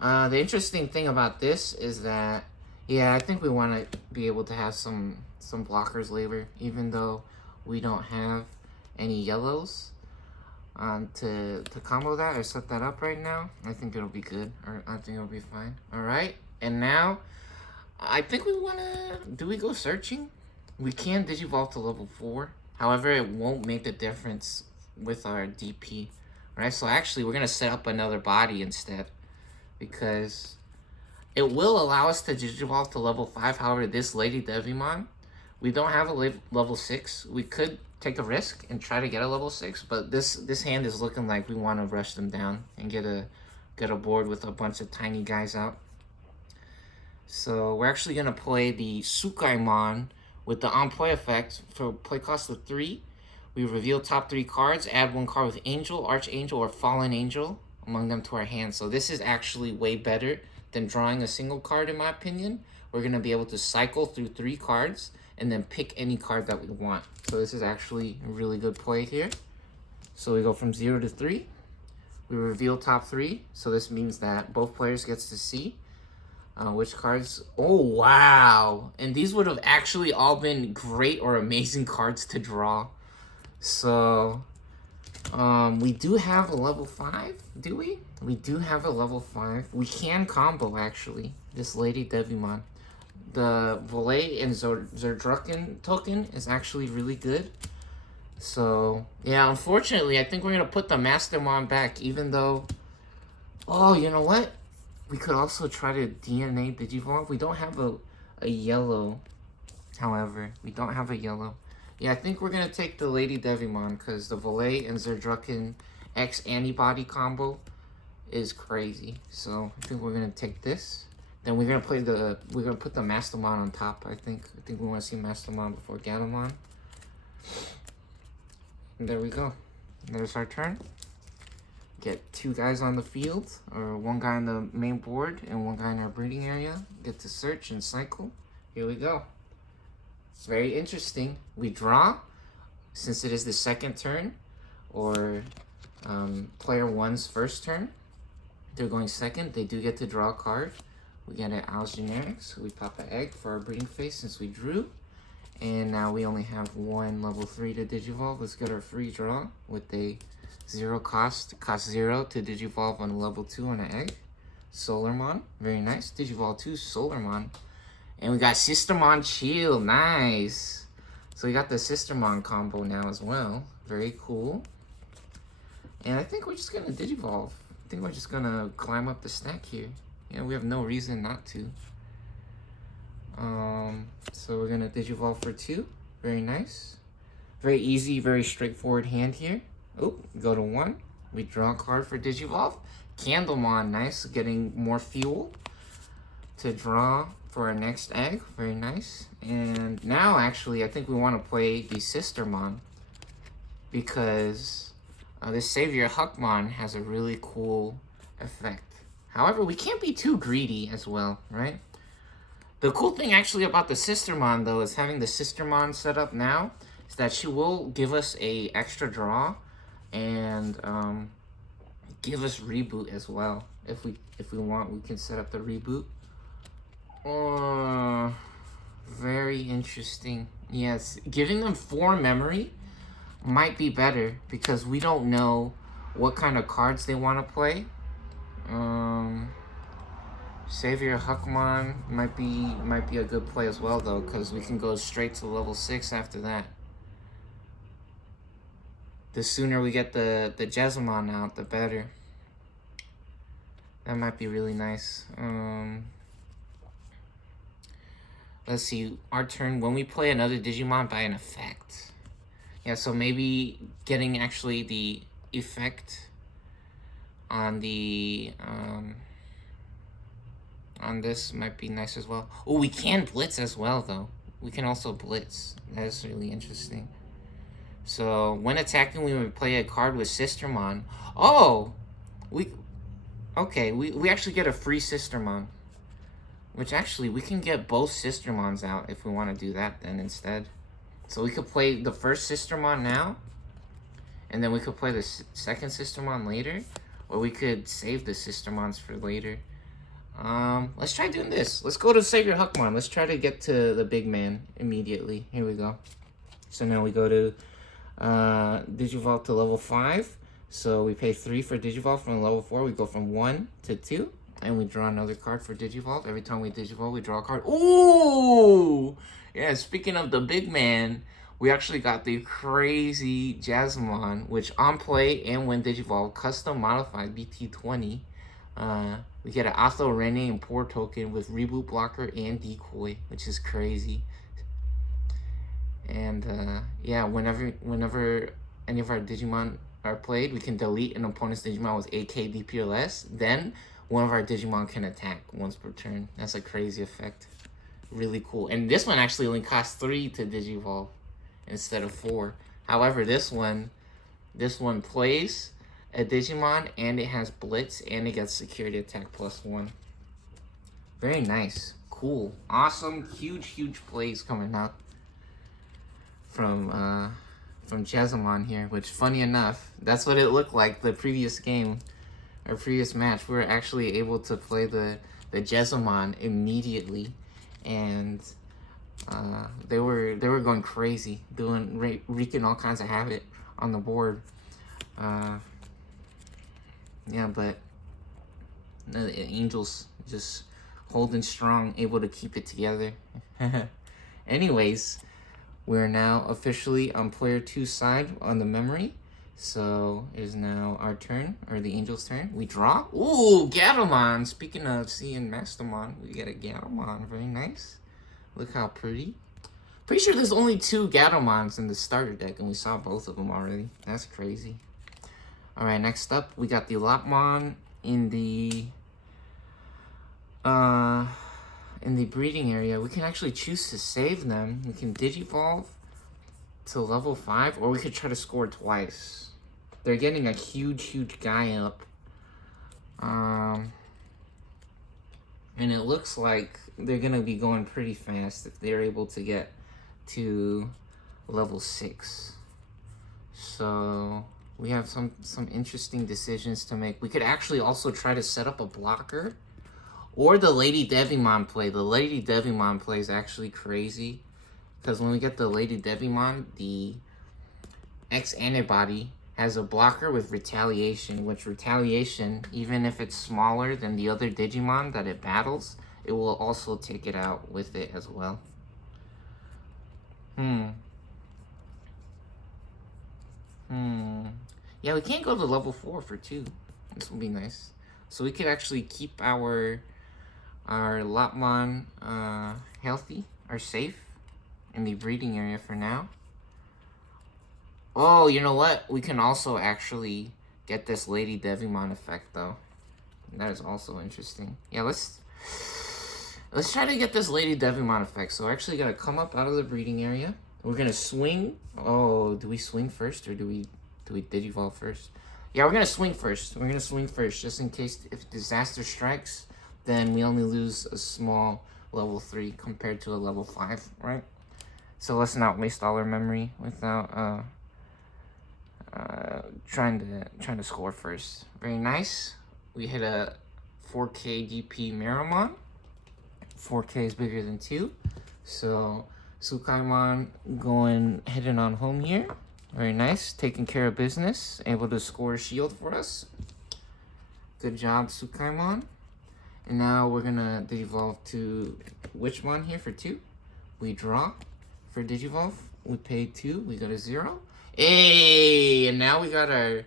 The interesting thing about this is that, yeah, I think we want to be able to have some blockers later, even though we don't have any yellows to combo that or set that up right now. I think it'll be good, or I think it'll be fine. All right, and now I think we want to, do we go searching? We can digivolve to level 4. However, it won't make a difference with our DP, right? So actually, we're going to set up another body instead, because it will allow us to digivolve to level 5. However, this Lady Devimon, we don't have a level 6. We could take a risk and try to get a level 6, but this hand is looking like we want to rush them down and get a board with a bunch of tiny guys out. So we're actually going to play the Sukaimon with the on-play effect for play cost of 3. We reveal top 3 cards, add 1 card with Angel, Archangel, or Fallen Angel among them to our hand. So this is actually way better than drawing a single card, in my opinion. We're going to be able to cycle through 3 cards and then pick any card that we want. So this is actually a really good play here. So we go from 0 to 3. We reveal top 3. So this means that both players gets to see which cards. Oh, wow. And these would have actually all been great or amazing cards to draw. So we do have a level 5, do we? We do have a level 5. We can combo, actually, this Lady Devimon. The Valet and Zerdrucken token is actually really good. So, yeah, unfortunately, I think we're going to put the Mastermon back, even though... Oh, you know what? We could also try to DNA Digivolve. We don't have a yellow, however. We don't have a yellow. Yeah, I think we're going to take the Lady Devimon, because the Valet and Zerdrucken X antibody combo is crazy. So, I think we're going to take this. Then we're gonna put the Mastermon on top. I think we want to see Mastermon before Gatomon. And there we go. There's our turn. Get 2 guys on the field, or 1 guy on the main board and 1 guy in our breeding area. Get to search and cycle. Here we go. It's very interesting. We draw, since it is the second turn, or player 1's first turn. They're going second. They do get to draw a card. We get an Owl's Generics. We pop an egg for our breeding phase since we drew. And now we only have 1 level 3 to digivolve. Let's get our free draw with a 0 cost 0 to digivolve on a level 2 on an egg. Solarmon, very nice. Digivolve 2, Solarmon. And we got Sistermon Chill, nice. So we got the Sistermon combo now as well. Very cool. And I think we're just gonna digivolve. I think we're just gonna climb up the stack here. Yeah, we have no reason not to. So we're gonna digivolve for 2. Very nice. Very easy, very straightforward hand here. Oh, go to 1. We draw a card for digivolve. Candlemon, nice. Getting more fuel to draw for our next egg. Very nice. And now, actually, I think we want to play the Sistermon, because this Savior Huckmon has a really cool effect. However, we can't be too greedy as well, right? The cool thing actually about the Sistermon, though, is having the Sistermon set up now, is that she will give us a extra draw and give us reboot as well. If we want, we can set up the reboot. Very interesting. Yes, giving them 4 memory might be better, because we don't know what kind of cards they want to play. Savior Huckmon might be a good play as well, though, because we can go straight to level 6 after that. The sooner we get the Jessamon out, the better. That might be really nice. Let's see, our turn. When we play another Digimon by an effect, Yeah, so maybe getting actually the effect on the on this might be nice as well. Oh, we can blitz as well though. We can also blitz. That is really interesting. So when attacking, we would play a card with Sistermon. Oh, we actually get a free Sistermon, which actually we can get both Sistermons out if we want to do that then instead. So we could play the first Sistermon now, and then we could play the second Sistermon later, or we could save the Sistermons for later. Let's try doing this. Let's go to Savior Huckmon. Let's try to get to the big man immediately. Here we go. So now we go to Digivolve to level 5. So we pay 3 for Digivolve from level 4. We go from 1 to 2. And we draw another card for Digivolve. Every time we Digivolve, we draw a card. Ooh! Yeah, speaking of the big man, we actually got the crazy Jasmine, which on play and when Digivolve, custom modified BT20. We get an Atho Rene and Poor token with Reboot Blocker and Decoy, which is crazy. And yeah, whenever any of our Digimon are played, we can delete an opponent's Digimon with AK, DP, or less. Then one of our Digimon can attack once per turn. That's a crazy effect. Really cool. And this one actually only costs 3 to Digivolve instead of 4. However, this one plays a Digimon and it has Blitz and it gets Security Attack +1. Very nice. Cool. Awesome. Huge plays coming out from Jazamon here, which funny enough, that's what it looked like the previous game or previous match. We were actually able to play the Jazamon immediately, and they were going crazy, wreaking all kinds of havoc on the board. Yeah, but the Angels just holding strong, able to keep it together. Anyways, we're now officially on player 2's side on the memory. So it is now our turn, or the Angel's turn. We draw. Ooh, Gatomon. Speaking of seeing Mastermon, we get a Gatomon. Very nice. Look how pretty. Pretty sure there's only 2 Gatomons in the starter deck, and we saw both of them already. That's crazy. Alright, next up, we got the Lopmon in the breeding area. We can actually choose to save them. We can Digivolve to level 5, or we could try to score twice. They're getting a huge guy up. And it looks like they're going to be going pretty fast if they're able to get to level 6. So we have some interesting decisions to make. We could actually also try to set up a blocker, or the Lady Devimon play. The Lady Devimon play is actually crazy, because when we get the Lady Devimon, the X antibody has a blocker with Retaliation, which Retaliation, even if it's smaller than the other Digimon that it battles, it will also take it out with it as well. Yeah, we can't go to level 4 for 2. This will be nice. So we could actually keep our Lopmon healthy or safe in the breeding area for now. Oh, you know what? We can also actually get this Lady Devimon effect though. That is also interesting. Yeah, let's try to get this Lady Devimon effect. So we're actually gonna come up out of the breeding area. We're gonna swing. Oh, do we swing first or do we Digivolve first? Yeah, we're gonna swing first. We're gonna swing first, just in case if disaster strikes, then we only lose a small level 3 compared to a level 5, right? So let's not waste all our memory without trying to score first. Very nice. We hit a 4K DP Meramon. 4K is bigger than 2, so Sukaimon heading on home here. Very nice, taking care of business, able to score a shield for us. Good job, Sukaimon. And now we're gonna Digivolve to Witchmon here for 2. We draw for Digivolve. We pay 2, we go to 0. Hey, and now we got our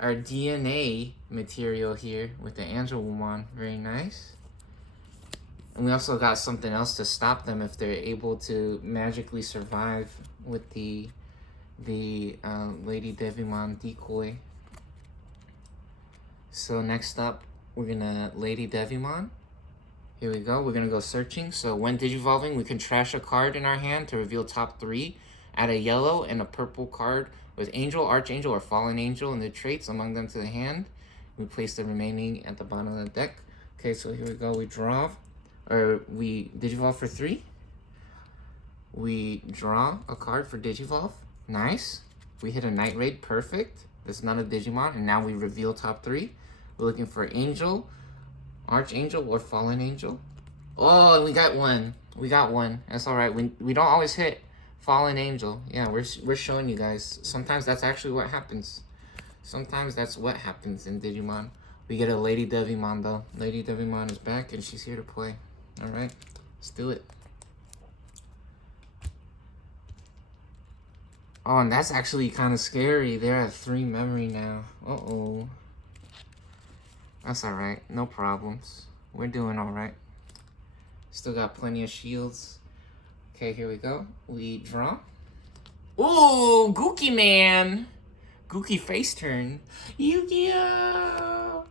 DNA material here with the Angelwomon. Very nice. And we also got something else to stop them if they're able to magically survive with the the Lady Devimon decoy. So next up, we're gonna Lady Devimon. Here we go. We're gonna go searching. So when digivolving, we can trash a card in our hand to reveal top 3. Add a yellow and a purple card with Angel, Archangel, or Fallen Angel in the traits among them to the hand. We place the remaining at the bottom of the deck. Okay, so here we go. We draw, or we digivolve for 3. We draw a card for digivolve. Nice. We hit a Night Raid. Perfect. That's not a Digimon. And now we reveal top 3. We're looking for Angel, Archangel, or Fallen Angel. Oh, and we got one. We got one. That's all right. We don't always hit Fallen Angel. Yeah, we're showing you guys. Sometimes that's actually what happens. Sometimes that's what happens in Digimon. We get a Lady Devimon though. Lady Devimon is back and she's here to play. All right, let's do it. Oh, and that's actually kind of scary. They're at 3 memory now. Uh-oh. That's all right. No problems. We're doing all right. Still got plenty of shields. Okay, here we go. We draw. Ooh, Gookie Man. Gookie face turn. Yu-Gi-Oh!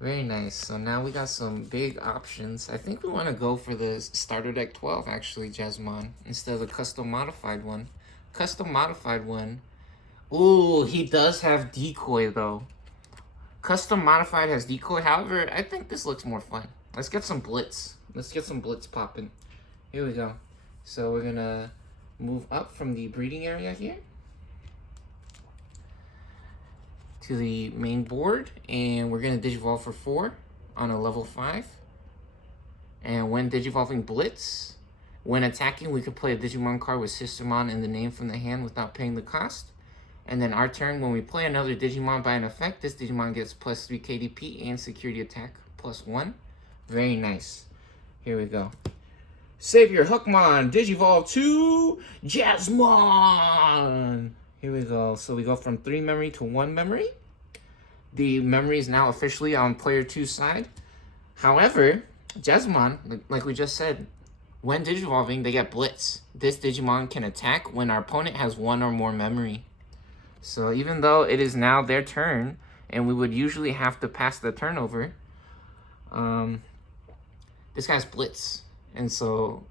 Very nice. So now we got some big options. I think we want to go for the starter deck 12, actually, Jasmine, instead of the custom modified one. Custom modified one. Ooh, he does have decoy, though. Custom modified has decoy. However, I think this looks more fun. Let's get some blitz. Let's get some blitz popping. Here we go. So we're going to move up from the breeding area here to the main board, and we're going to digivolve for 4 on a level 5. And when digivolving blitz, when attacking, we could play a Digimon card with Systemon in the name from the hand without paying the cost. And then our turn, when we play another Digimon by an effect, this Digimon gets plus 3 KDP and security attack plus 1. Very nice. Here we go. Savior Hookmon, Digivolve to Jasmine. Here we go. So we go from 3 memory to 1 memory. The memory is now officially on player 2's side. However, Jasmine, like we just said, when digivolving, they get blitz. This Digimon can attack when our opponent has 1 or more memory. So even though it is now their turn, and we would usually have to pass the turnover, this guy's blitz. And so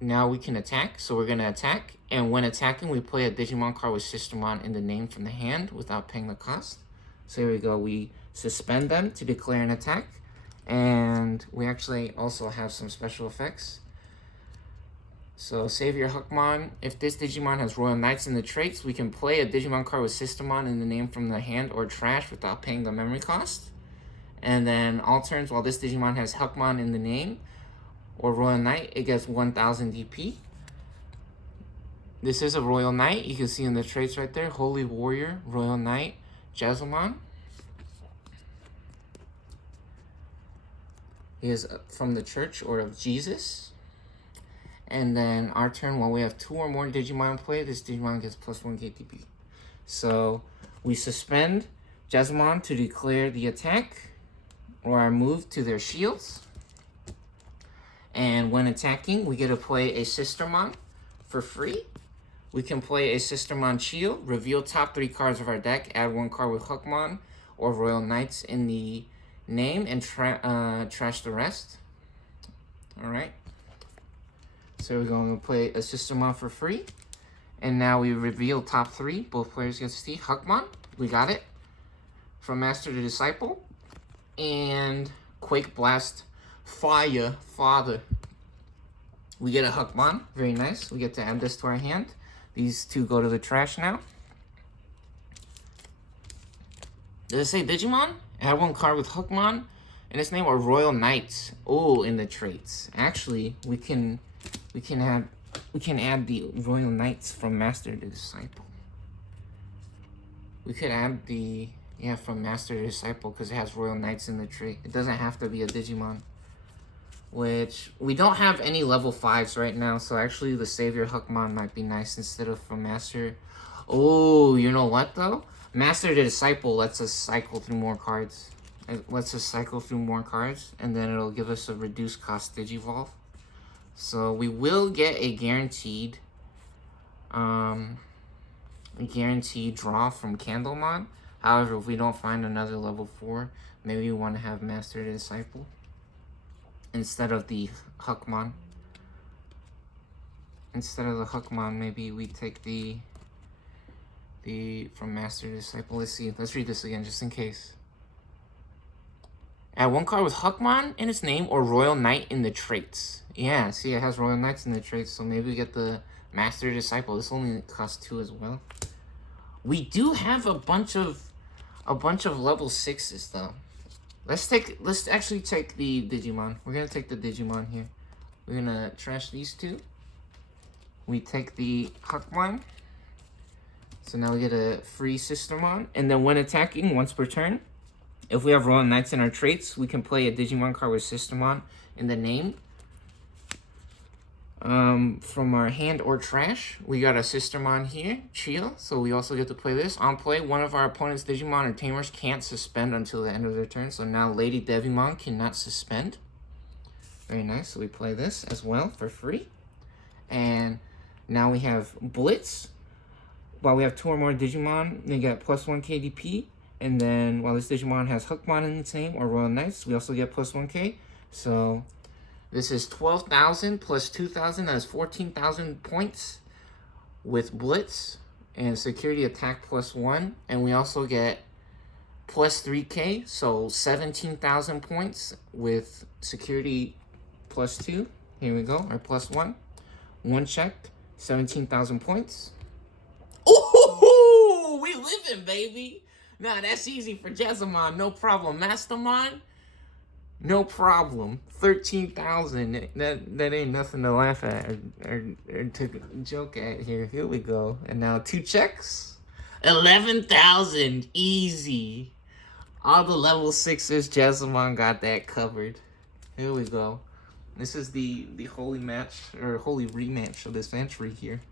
now we can attack. So we're going to attack. And when attacking, we play a Digimon card with Systemon in the name from the hand without paying the cost. So here we go. We suspend them to declare an attack. And we actually also have some special effects. So Savior Hookmon, if this Digimon has Royal Knights in the traits, we can play a Digimon card with Systemon in the name from the hand or trash without paying the memory cost. And then all turns, while this Digimon has Hookmon in the name or Royal Knight, it gets 1000 DP. This is a Royal Knight. You can see in the traits right there, Holy Warrior, Royal Knight, Jasmine. He is from the Church or of Jesus. And then our turn, while we have 2 or more Digimon in play, this Digimon gets plus 1 KTP. So we suspend Jasmine to declare the attack or our move to their shields. And when attacking, we get to play a Systemon for free. We can play a Systemon shield, reveal top 3 cards of our deck, add 1 card with Hookmon or Royal Knights in the name, and trash the rest. Alright. So we're going to play a Systemon for free. And now we reveal top 3. Both players get to see Hookmon. We got it. From Master to Disciple. And Quake Blast Fire Father. We get a Hookmon. Very nice. We get to add this to our hand. These 2 go to the trash now. Does it say Digimon? Add 1 card with Hookmon in its name or Royal Knights. Oh, in the traits. Actually, we can add the Royal Knights from Master to Disciple. We could add the from Master to Disciple because it has Royal Knights in the trait. It doesn't have to be a Digimon. Which we don't have any level 5s right now, so actually the Savior Hookmon might be nice instead of from Master. Oh, you know what though? Master to Disciple lets us cycle through more cards. It lets us cycle through more cards, and then it'll give us a reduced cost Digivolve. So we will get a guaranteed guaranteed draw from Candlemon. However, if we don't find another level 4, maybe we want to have Master Disciple instead of the Huckmon. Instead of the Huckmon, maybe we take the from Master Disciple. Let's see. Let's read this again just in case. Add 1 card with Huckmon in its name or Royal Knight in the traits. Yeah, see, it has Royal Knights in the traits, so maybe we get the Master Disciple. This only costs 2 as well. We do have a bunch of level 6s though. Let's actually take the Digimon. We're gonna take the Digimon here. We're gonna trash these 2. We take the Huckmon. So now we get a free Systemon. And then when attacking once per turn, if we have Royal Knights in our traits, we can play a Digimon card with Systemon in the name. From our hand or trash, we got a Systemon here, Chill. So we also get to play this. On play, one of our opponent's Digimon or Tamers can't suspend until the end of their turn. So now Lady Devimon cannot suspend. Very nice. So we play this as well for free. And now we have Blitz. While we have 2 or more Digimon, they get +1 KDP. And then while this Digimon has Huckmon in its name or Royal Knights, we also get +1K. So this is 12,000 plus 2,000. That's 14,000 points with Blitz and Security Attack +1. And we also get +3K, so 17,000 points with Security +2. Here we go, or +1. 1 checked, 17,000 points. Ooh, we living, baby. Nah, that's easy for Jezamon. No problem. Mastermon, no problem. 13,000. That ain't nothing to laugh at or to joke at here. Here we go. And now 2 checks. 11,000. Easy. All the level 6s, Jezamon got that covered. Here we go. This is the holy match, or holy rematch of this entry here.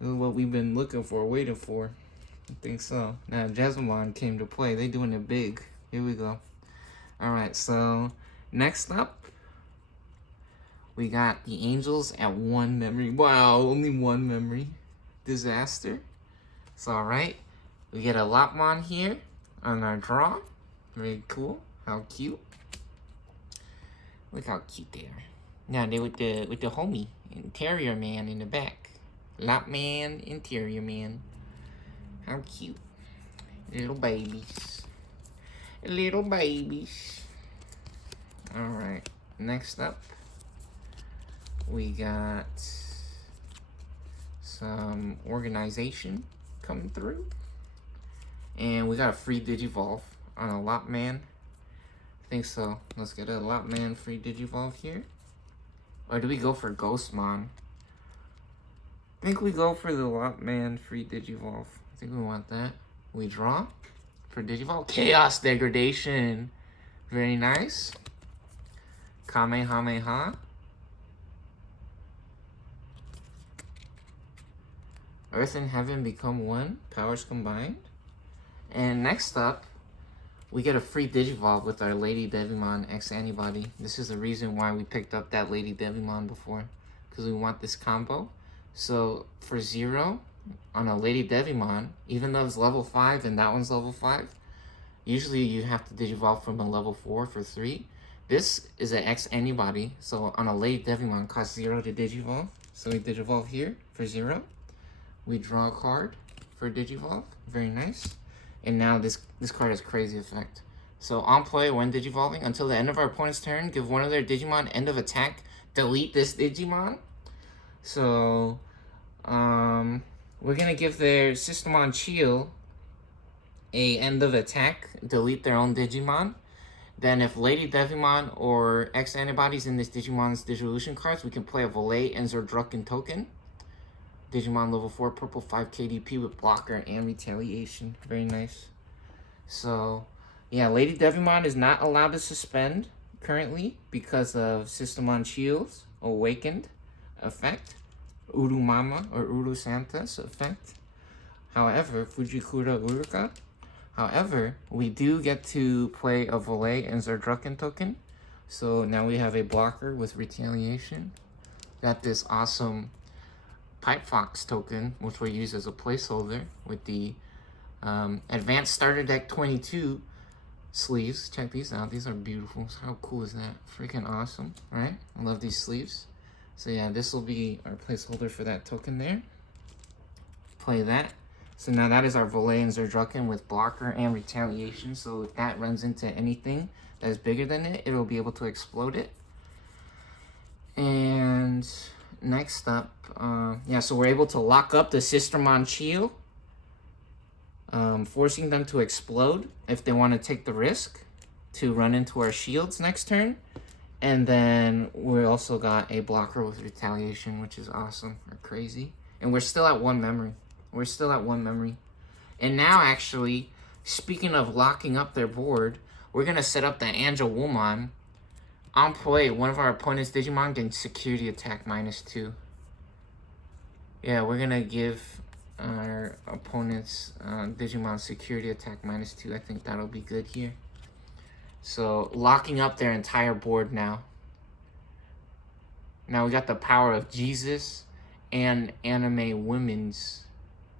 This is what we've been looking for, waiting for. I think so. Now, Jezamon came to play. They doing it big. Here we go. Alright, so next up, we got the Angels at 1 memory. Wow, only 1 memory. Disaster. It's alright. We get a Lopmon here on our draw. Very cool. How cute. Look how cute they are. Now they with the homie, Interior Man in the back. Lopman, Interior Man. How cute. Little babies. Little babies. Alright. Next up, we got some organization coming through. And we got a free Digivolve on a Lopman. I think so. Let's get a Lopman free Digivolve here. Or do we go for Ghostmon? I think we go for the Lopman free Digivolve. I think we want that. We draw for Digivolve. Chaos Degradation. Very nice. Kamehameha. Earth and Heaven become 1. Powers combined. And next up, we get a free Digivolve with our Lady Devimon X Antibody. This is the reason why we picked up that Lady Devimon before. Because we want this combo. So for 0 on a Lady Devimon, even though it's level 5 and that one's level 5, usually you have to Digivolve from a level 4 for 3. This is an X Antibody. So on a Lady Devimon, costs 0 to Digivolve. So we Digivolve here for 0. We draw a card for Digivolve. Very nice. And now this card has crazy effect. So on play, when Digivolving, until the end of our opponent's turn, give one of their Digimon end of attack, delete this Digimon. So we're gonna give their Systemon Chill a end of attack, delete their own Digimon. Then if Lady Devimon or X Antibodies in this Digimon's Digivolution cards, we can play a Valet and Zerdrucken token. Digimon level 4, purple 5 KDP with blocker and retaliation. Very nice. So, yeah, Lady Devimon is not allowed to suspend currently because of Systemon Chill's Awakened effect. Urumama or Uru Santa's effect. However, Fujikura Uruka. However, we do get to play a Valet and Zerdrucken token. So now we have a blocker with retaliation. Got this awesome Pipe Fox token, which we'll use as a placeholder with the Advanced Starter Deck 22 sleeves. Check these out. These are beautiful. How cool is that? Freaking awesome, right? I love these sleeves. So yeah, this will be our placeholder for that token there. Play that. So now that is our Volley and Zerdrucken with blocker and retaliation. So if that runs into anything that is bigger than it, it'll be able to explode it. And next up, yeah, so we're able to lock up the Sistermon Chio, forcing them to explode if they want to take the risk to run into our shields next turn. And then we also got a blocker with retaliation, which is awesome or crazy. And we're still at 1 memory. We're still at 1 memory. And now, actually, speaking of locking up their board, we're going to set up the Angelwoman. On play, one of our opponent's Digimon gets security attack -2. Yeah, we're going to give our opponent's Digimon security attack -2. I think that'll be good here. So, locking up their entire board now. Now we got the power of Jesus and anime women's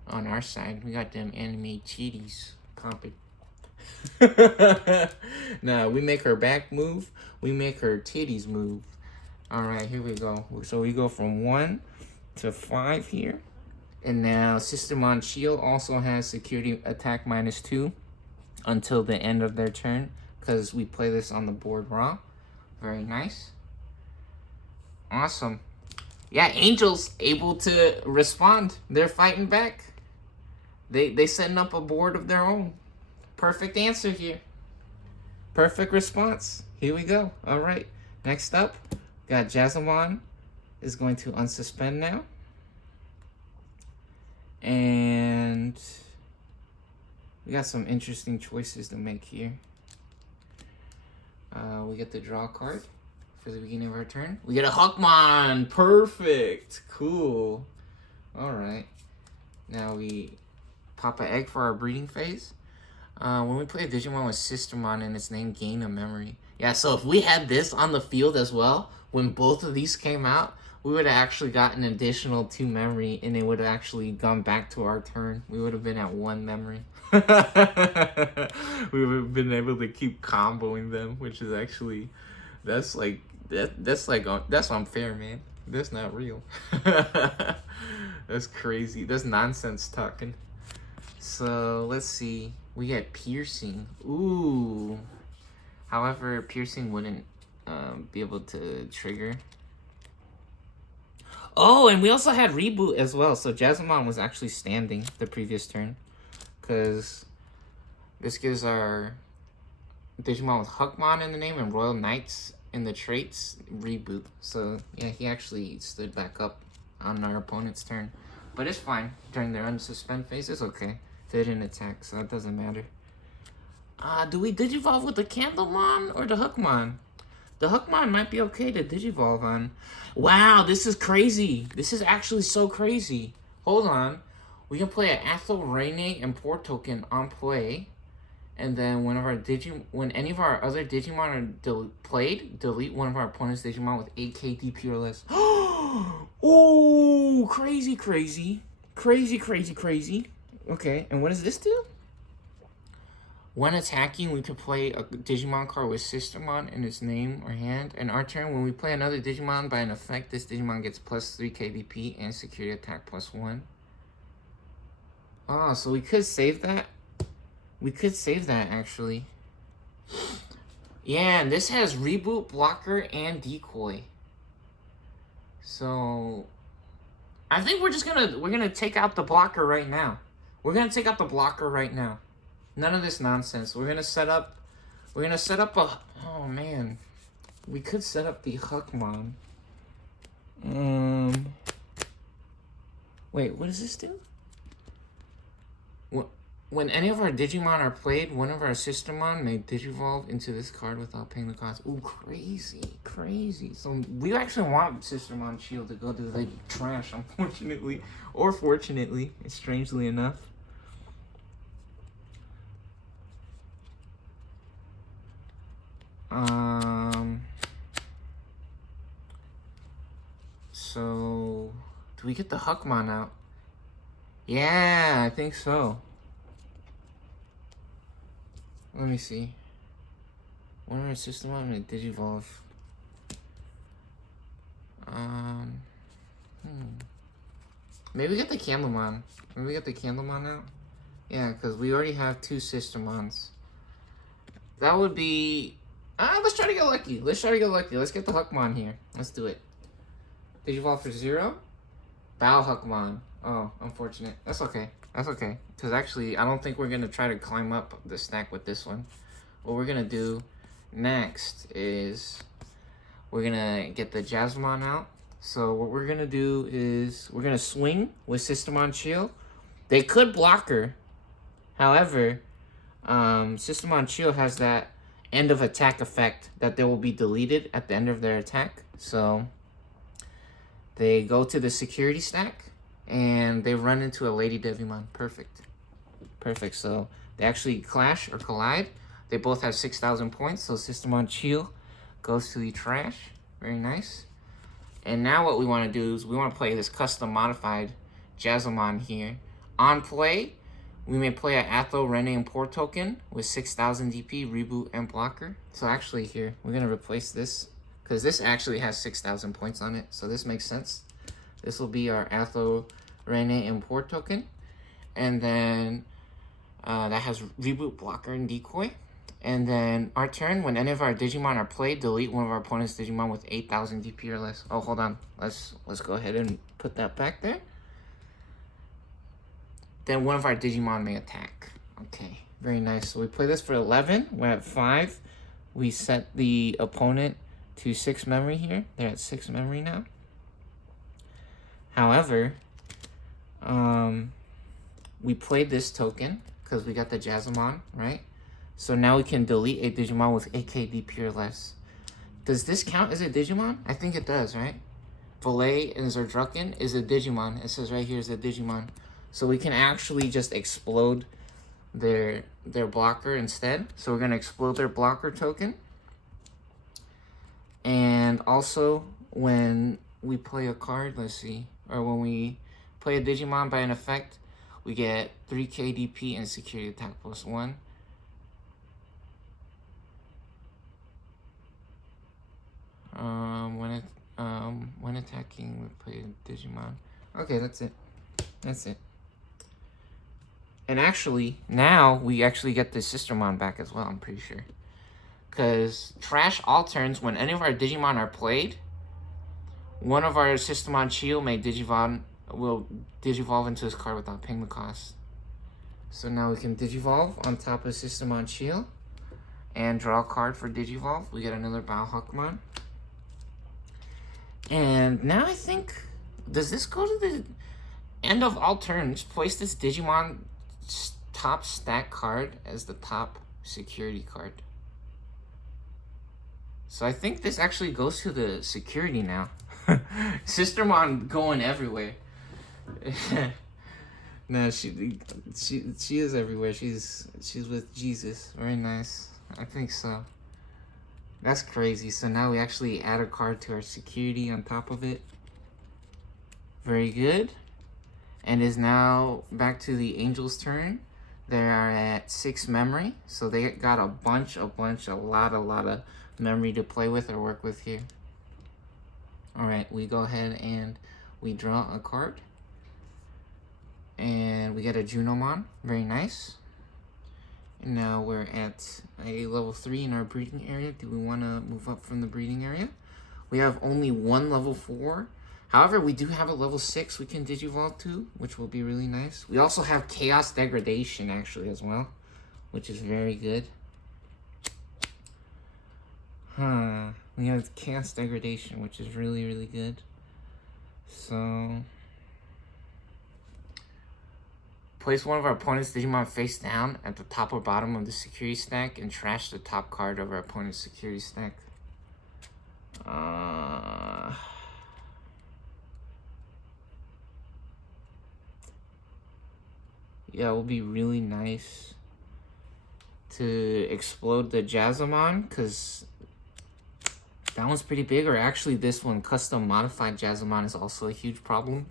on our side. We got them anime cheaties pumping. Now, we make her back move. We make her titties move. Alright, here we go. So we go from 1 to 5 here. And now Sistermon Chio also has security attack -2 until the end of their turn, because we play this on the board raw. Very nice. Awesome. Yeah, Angel's able to respond. They're fighting back. They setting up a board of their own. Perfect answer here. Perfect response. Here we go. All right. Next up, got Jazzamon is going to unsuspend now. And we got some interesting choices to make here. We get the draw card for the beginning of our turn. We get a Huckmon. Perfect. Cool. All right. Now we pop an egg for our breeding phase. When we play a Digimon with Sistermon and its name, gain a memory. Yeah, so if we had this on the field as well, when both of these came out, we would have actually gotten an additional 2 memory, and it would have actually gone back to our turn. We would have been at 1 memory. We would have been able to keep comboing them, which is actually, that's unfair, man. That's not real. That's crazy. That's nonsense talking. So let's see. We get piercing. Ooh. However, piercing wouldn't be able to trigger. Oh, and we also had reboot as well. So Jazzamon was actually standing the previous turn, because this gives our Digimon with Huckmon in the name and Royal Knights in the traits reboot. So yeah, he actually stood back up on our opponent's turn. But it's fine. During their unsuspend phase, it's okay. They didn't attack, so it doesn't matter. Do we Digivolve with the Candlemon or the Huckmon? The Huckmon might be okay to Digivolve on. Wow, this is crazy. This is actually so crazy. Hold on. We can play an Athel Reine and Poor token on play. And then when any of our other Digimon are played, delete one of our opponent's Digimon with 8 KDP or less. Oh, crazy, crazy. Crazy, crazy, crazy. Okay, and what does this do? When attacking, we can play a Digimon card with Sistermon in its name or hand. In our turn, when we play another Digimon by an effect, this Digimon gets +3 KDP and security attack +1. Oh, so we could save that. We could save that, actually. Yeah, and this has reboot, blocker, and decoy. So I think we're gonna take out the blocker right now. We're gonna take out the blocker right now. None of this nonsense. We're gonna set up a, oh man. We could set up the Huckmon. Wait, what does this do? When any of our Digimon are played, one of our Sistermon may Digivolve into this card without paying the cost. Ooh, crazy, crazy. So we actually want Sistermon Shield to go to the trash, unfortunately. Or fortunately, strangely enough. So do Do we get the Huckmon out? Yeah, I think so. Let me see. What are our system on? Digivolve. Maybe we get the Candlemon. Maybe we get the Candlemon out. Yeah, because we already have 2 Systemons. That would be... let's try to get lucky. Let's try to get lucky. Let's get the Huckmon here. Let's do it. Digivolve for 0. Bow Huckmon. Oh, unfortunate. That's okay. That's okay. Because actually, I don't think we're going to try to climb up the stack with this one. What we're going to do next is we're going to get the Jasmine out. So what we're going to do is we're going to swing with Systemon Chill. They could block her. However, Systemon Chill has that end of attack effect that they will be deleted at the end of their attack. So they go to the security stack and they run into a Lady Devimon. Perfect. Perfect. So they actually clash or collide. They both have 6,000 points. So Systemon Chill goes to the trash. Very nice. And now what we want to do is we want to play this custom modified Jazzamon here. On play, we may play an Atho, Rene, and Poor token with 6,000 DP, reboot, and blocker. So actually here, we're going to replace this because this actually has 6,000 points on it. So this makes sense. This will be our Atho, Rene, and Poor token. And then that has reboot, blocker, and decoy. And then our turn, when any of our Digimon are played, delete one of our opponent's Digimon with 8,000 DP or less. Oh, hold on. Let's go ahead and put that back there. Then one of our Digimon may attack. Okay, very nice. So we play this for 11. We're at 5. We set the opponent to 6 memory here. They're at 6 memory now. However, we played this token because we got the Jazzamon, right? So now we can delete a Digimon with 8k DP or less. Does this count as a Digimon? I think it does, right? Valet and Zerdrucken is a Digimon. It says right here is a Digimon. So we can actually just explode their blocker instead. So we're going to explode their blocker token. And also when we play a card, let's see, or when we play a Digimon by an effect, we get 3k DP and security attack +1. When attacking, we play Digimon. Okay, that's it. That's it. And actually, now we actually get the Sistermon back as well, I'm pretty sure. Because trash all turns, when any of our Digimon are played, one of our Systemon Chill will Digivolve into this card without paying the cost. So now we can Digivolve on top of Systemon Chill and draw a card for Digivolve. We get another Bow Huckmon. And now I think, does this go to the end of all turns? Place this Digimon top stack card as the top security card. So I think this actually goes to the security now. Sistermon going everywhere. No, she is everywhere. She's with Jesus. Very nice. I think so. That's crazy. So now we actually add a card to our security on top of it. Very good. And is now back to the Angels' turn. They are at 6 memory. So they got a lot of memory to play with or work with here. Alright, we go ahead and we draw a card. And we get a Junomon. Very nice. And now we're at a level 3 in our breeding area. Do we want to move up from the breeding area? We have only one level 4. However, we do have a level 6 we can Digivolve to, which will be really nice. We also have Chaos Degradation, actually, as well, which is very good. We have Chaos Degradation, which is really, really good. So place one of our opponent's Digimon face down at the top or bottom of the security stack and trash the top card of our opponent's security stack. Yeah, it would be really nice to explode the Jazzamon, because that one's pretty big. Or actually, this one, custom modified Jazzamon, is also a huge problem.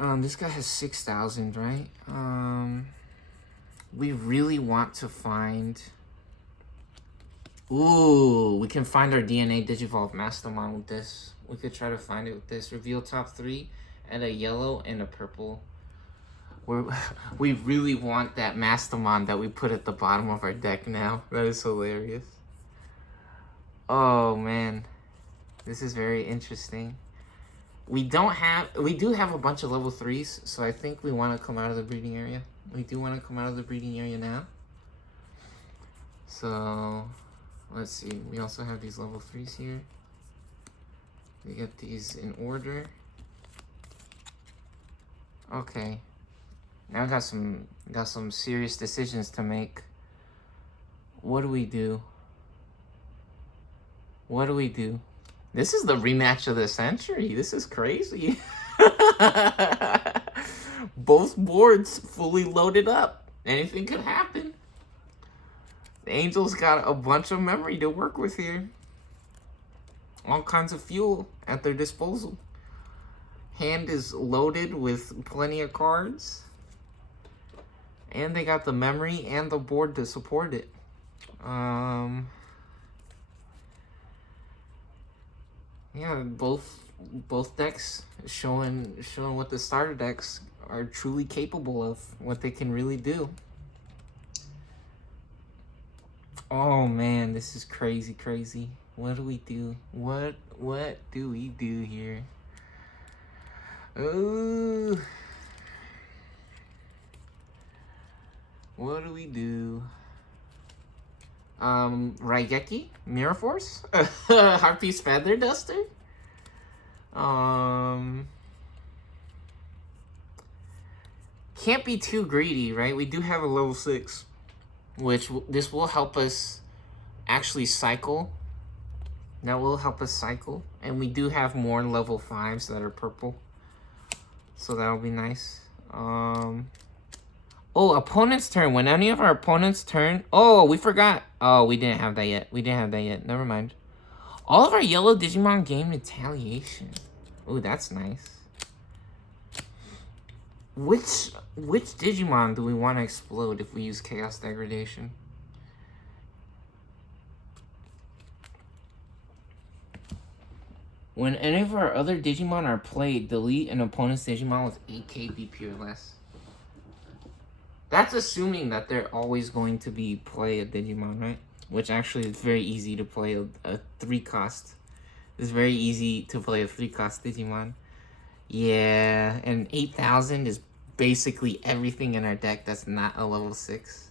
This guy has 6,000, right? We really want to find... Ooh, we can find our DNA Digivolve Mastermon with this. We could try to find it with this. Reveal top 3 and a yellow and a purple. We really want that Mastermon that we put at the bottom of our deck now. That is hilarious. Oh, man. This is very interesting. We do have a bunch of level 3s, so I think we want to come out of the breeding area. We do want to come out of the breeding area now. So, let's see. We also have these level 3s here. We get these in order. Okay. Now I got some serious decisions to make. What do we do? What do we do? This is the rematch of the century. This is crazy. Both boards fully loaded up. Anything could happen. The Angels got a bunch of memory to work with here. All kinds of fuel at their disposal. Hand is loaded with plenty of cards. And they got the memory and the board to support it. Yeah, both decks showing what the starter decks are truly capable of, what they can really do. Oh man, this is crazy. What do we do? What do we do here? Ooh. What do we do? Raigeki, Mirror Force, Harpy's Feather Duster. Can't be too greedy, right? We do have a level 6, which this will help us actually cycle. That will help us cycle, and we do have more level 5s that are purple, so that'll be nice. Oh, opponent's turn. When any of our opponents' turn... Oh, we forgot. Oh, we didn't have that yet. Never mind. All of our yellow Digimon gain retaliation. Oh, that's nice. Which Digimon do we want to explode if we use Chaos Degradation? When any of our other Digimon are played, delete an opponent's Digimon with 8k BP or less. That's assuming that they're always going to be play a Digimon, right? Which actually is very easy to play a 3-cost. It's very easy to play a 3-cost Digimon. Yeah, and 8,000 is basically everything in our deck that's not a level 6.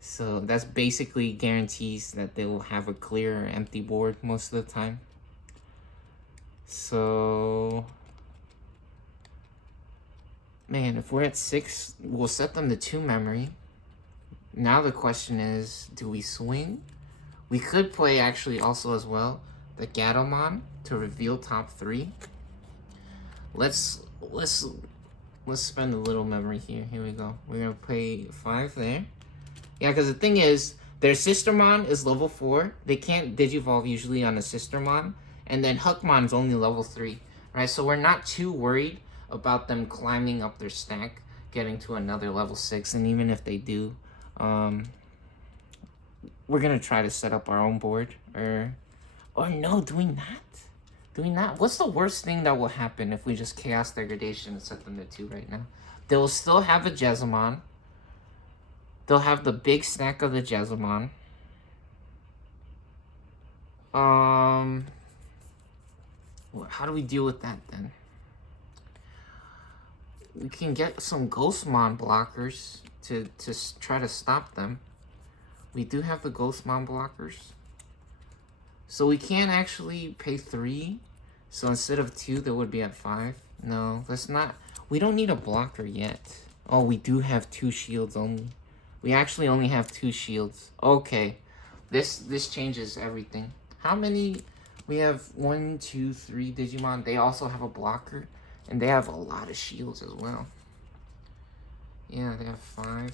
So that's basically guarantees that they will have a clear or empty board most of the time. So... Man, if we're at 6, we'll set them to 2 memory. Now the question is, do we swing? We could play actually also as well the Gatomon to reveal top 3. Let's spend a little memory here. Here we go. We're gonna play 5 there. Yeah, because the thing is, their Sistermon is level 4. They can't Digivolve usually on a Sistermon, and then Hookmon's only level 3, right? So we're not too worried about them climbing up their stack, getting to another level 6, and even if they do, we're gonna try to set up our own board, or no, do we not? What's the worst thing that will happen if we just Chaos Degradation and set them to 2 right now? They'll still have a Jezamon. They'll have the big stack of the Jezamon. How do we deal with that then? We can get some Ghostmon blockers to try to stop them. We do have the Ghostmon blockers. So we can't actually pay 3. So instead of 2, that would be at 5. No, that's not... We don't need a blocker yet. Oh, we do have 2 shields only. We actually only have 2 shields. Okay. This changes everything. How many... We have 1, 2, 3 Digimon. They also have a blocker. And they have a lot of shields as well. Yeah, they have 5.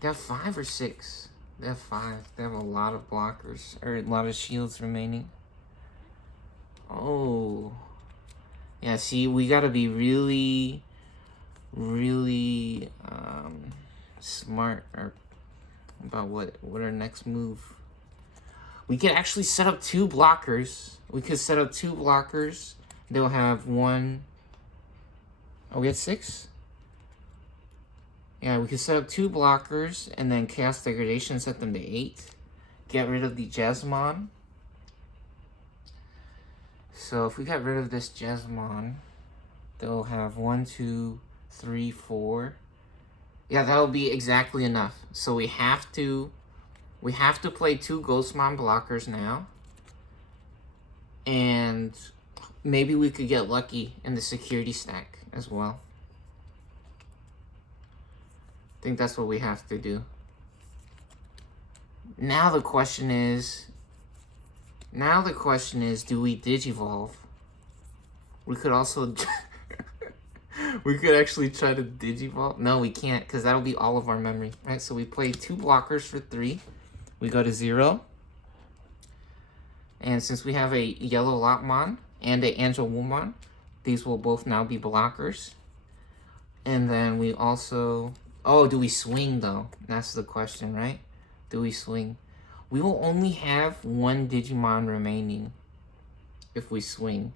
They have 5 or 6? They have 5. They have a lot of blockers. Or a lot of shields remaining. Oh. Yeah, see, we gotta be really, really smart about what our next move. We could actually set up 2 blockers. We could set up 2 blockers. They'll have 1. Oh, we had 6? Yeah, we could set up 2 blockers and then Chaos Degradation, set them to 8. Get rid of the Jesmon. So if we got rid of this Jesmon, they'll have 1, 2, 3, 4. Yeah, that'll be exactly enough. So we have to play 2 Ghostmon blockers now. And maybe we could get lucky in the security stack as well. I think that's what we have to do. Now the question is, do we Digivolve? We could also, we could actually try to Digivolve. No, we can't, because that'll be all of our memory, right? So we play 2 blockers for 3. We go to 0. And since we have a yellow Lopmon and a Angelwoomon, these will both now be blockers. And then we also, oh, do we swing though? That's the question, right? Do we swing? We will only have 1 Digimon remaining if we swing.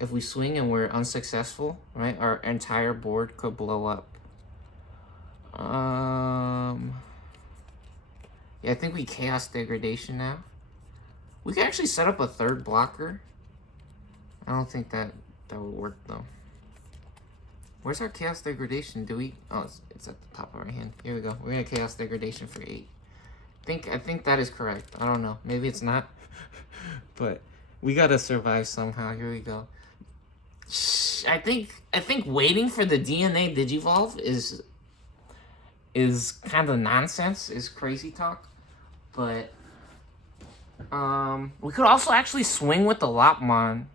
If we swing and we're unsuccessful, right, our entire board could blow up. Yeah, I think we Chaos Degradation now. We can actually set up a 3rd blocker. I don't think that would work though. Where's our Chaos Degradation? Do we? Oh, it's at the top of our hand. Here we go. We're gonna Chaos Degradation for 8. I think that is correct. I don't know. Maybe it's not. But we gotta survive somehow. Here we go. I think waiting for the DNA Digivolve is kind of nonsense. Is crazy talk. But we could also actually swing with the Lopmon.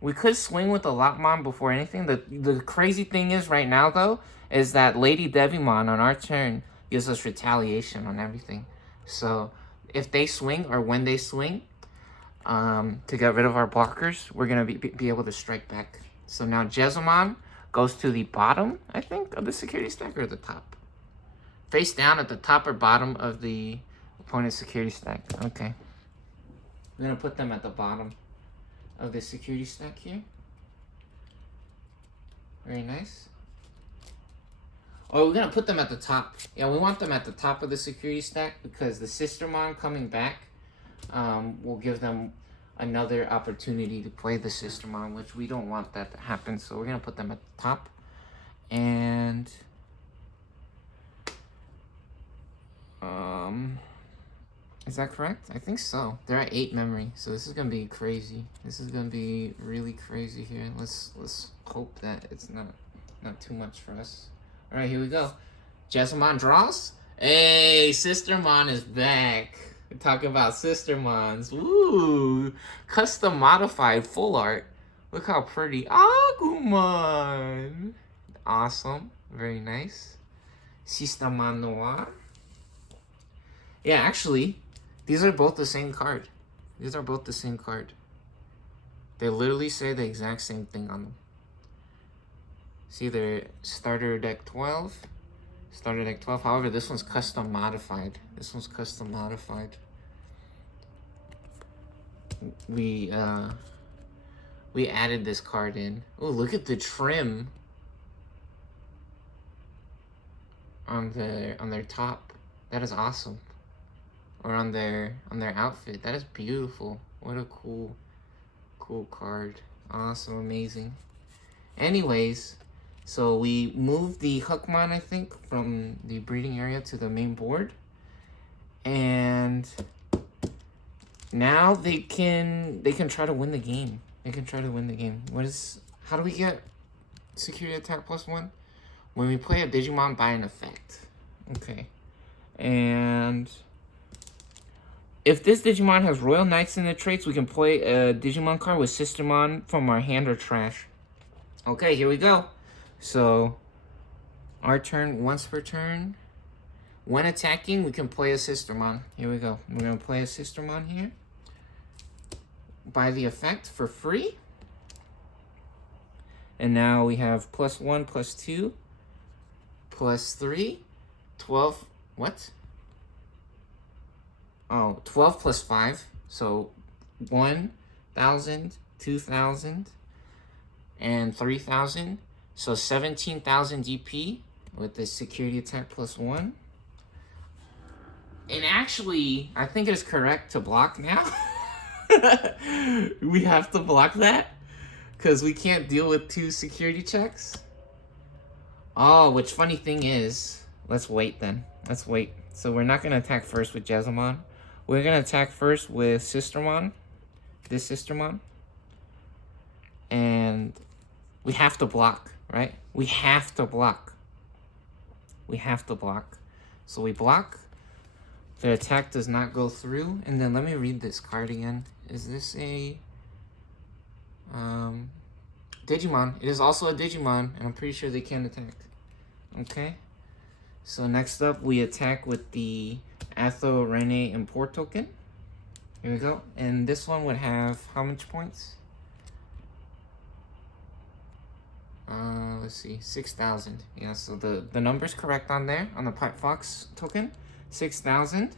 We could swing with the Lopmon before anything. The crazy thing is right now though is that Lady Devimon on our turn gives us retaliation on everything. So if they swing or when they swing, to get rid of our blockers, we're gonna be able to strike back. So now Jesmon goes to the bottom, I think, of the security stack, or the top. Face down at the top or bottom of the opponent's security stack. Okay. We're gonna put them at the bottom of the security stack here. Very nice. Oh, we're gonna put them at the top. Yeah, we want them at the top of the security stack because the Sistermon coming back will give them another opportunity to play the Sistermon, which we don't want that to happen. So we're gonna put them at the top. And is that correct? I think so. They're at 8 memory, so this is gonna be crazy. This is gonna be really crazy here. Let's hope that it's not too much for us. All right, here we go. Jessamon draws. Hey, Sistermon is back. We're talking about Sistermons. Ooh, custom modified full art. Look how pretty. Agumon. Awesome. Very nice. Sistermon Noir. Yeah, actually, these are both the same card. These are both the same card. They literally say the exact same thing on them. See, they're starter deck 12. Starter deck 12. However, this one's custom modified. This one's custom modified. We added this card in. Oh, look at the trim on their top. That is awesome. Or on their outfit. That is beautiful. What a cool card. Awesome, amazing. Anyways, so we moved the Hookmon, I think, from the breeding area to the main board. And now they can try to win the game. They can try to win the game. How do we get security attack +1? When we play a Digimon by an effect. Okay. And if this Digimon has Royal Knights in the traits, we can play a Digimon card with Sistermon from our hand or trash. Okay, here we go. So, our turn, once per turn. When attacking, we can play a Sistermon. Here we go. We're going to play a Sistermon here. By the effect for free. And now we have +1, +2, +3, 12. What? Oh, 12 plus 5. So 1,000, 2,000, and 3,000. So 17,000 DP with the security attack +1. And actually, I think it is correct to block now. We have to block that because we can't deal with 2 security checks. Oh, which funny thing is, let's wait then. Let's wait. So we're not going to attack first with Jezamon. We're going to attack first with Sistermon. This Sistermon. And we have to block, right? We have to block. We have to block. So we block. The attack does not go through. And then let me read this card again. Is this a Digimon? It is also a Digimon, and I'm pretty sure they can attack. Okay. So next up, we attack with the Atho, Rene, and Port token. Here we go. And this one would have how much points? Let's see, 6,000. Yeah, so the number's correct on there, on the Pipe Fox token. 6,000.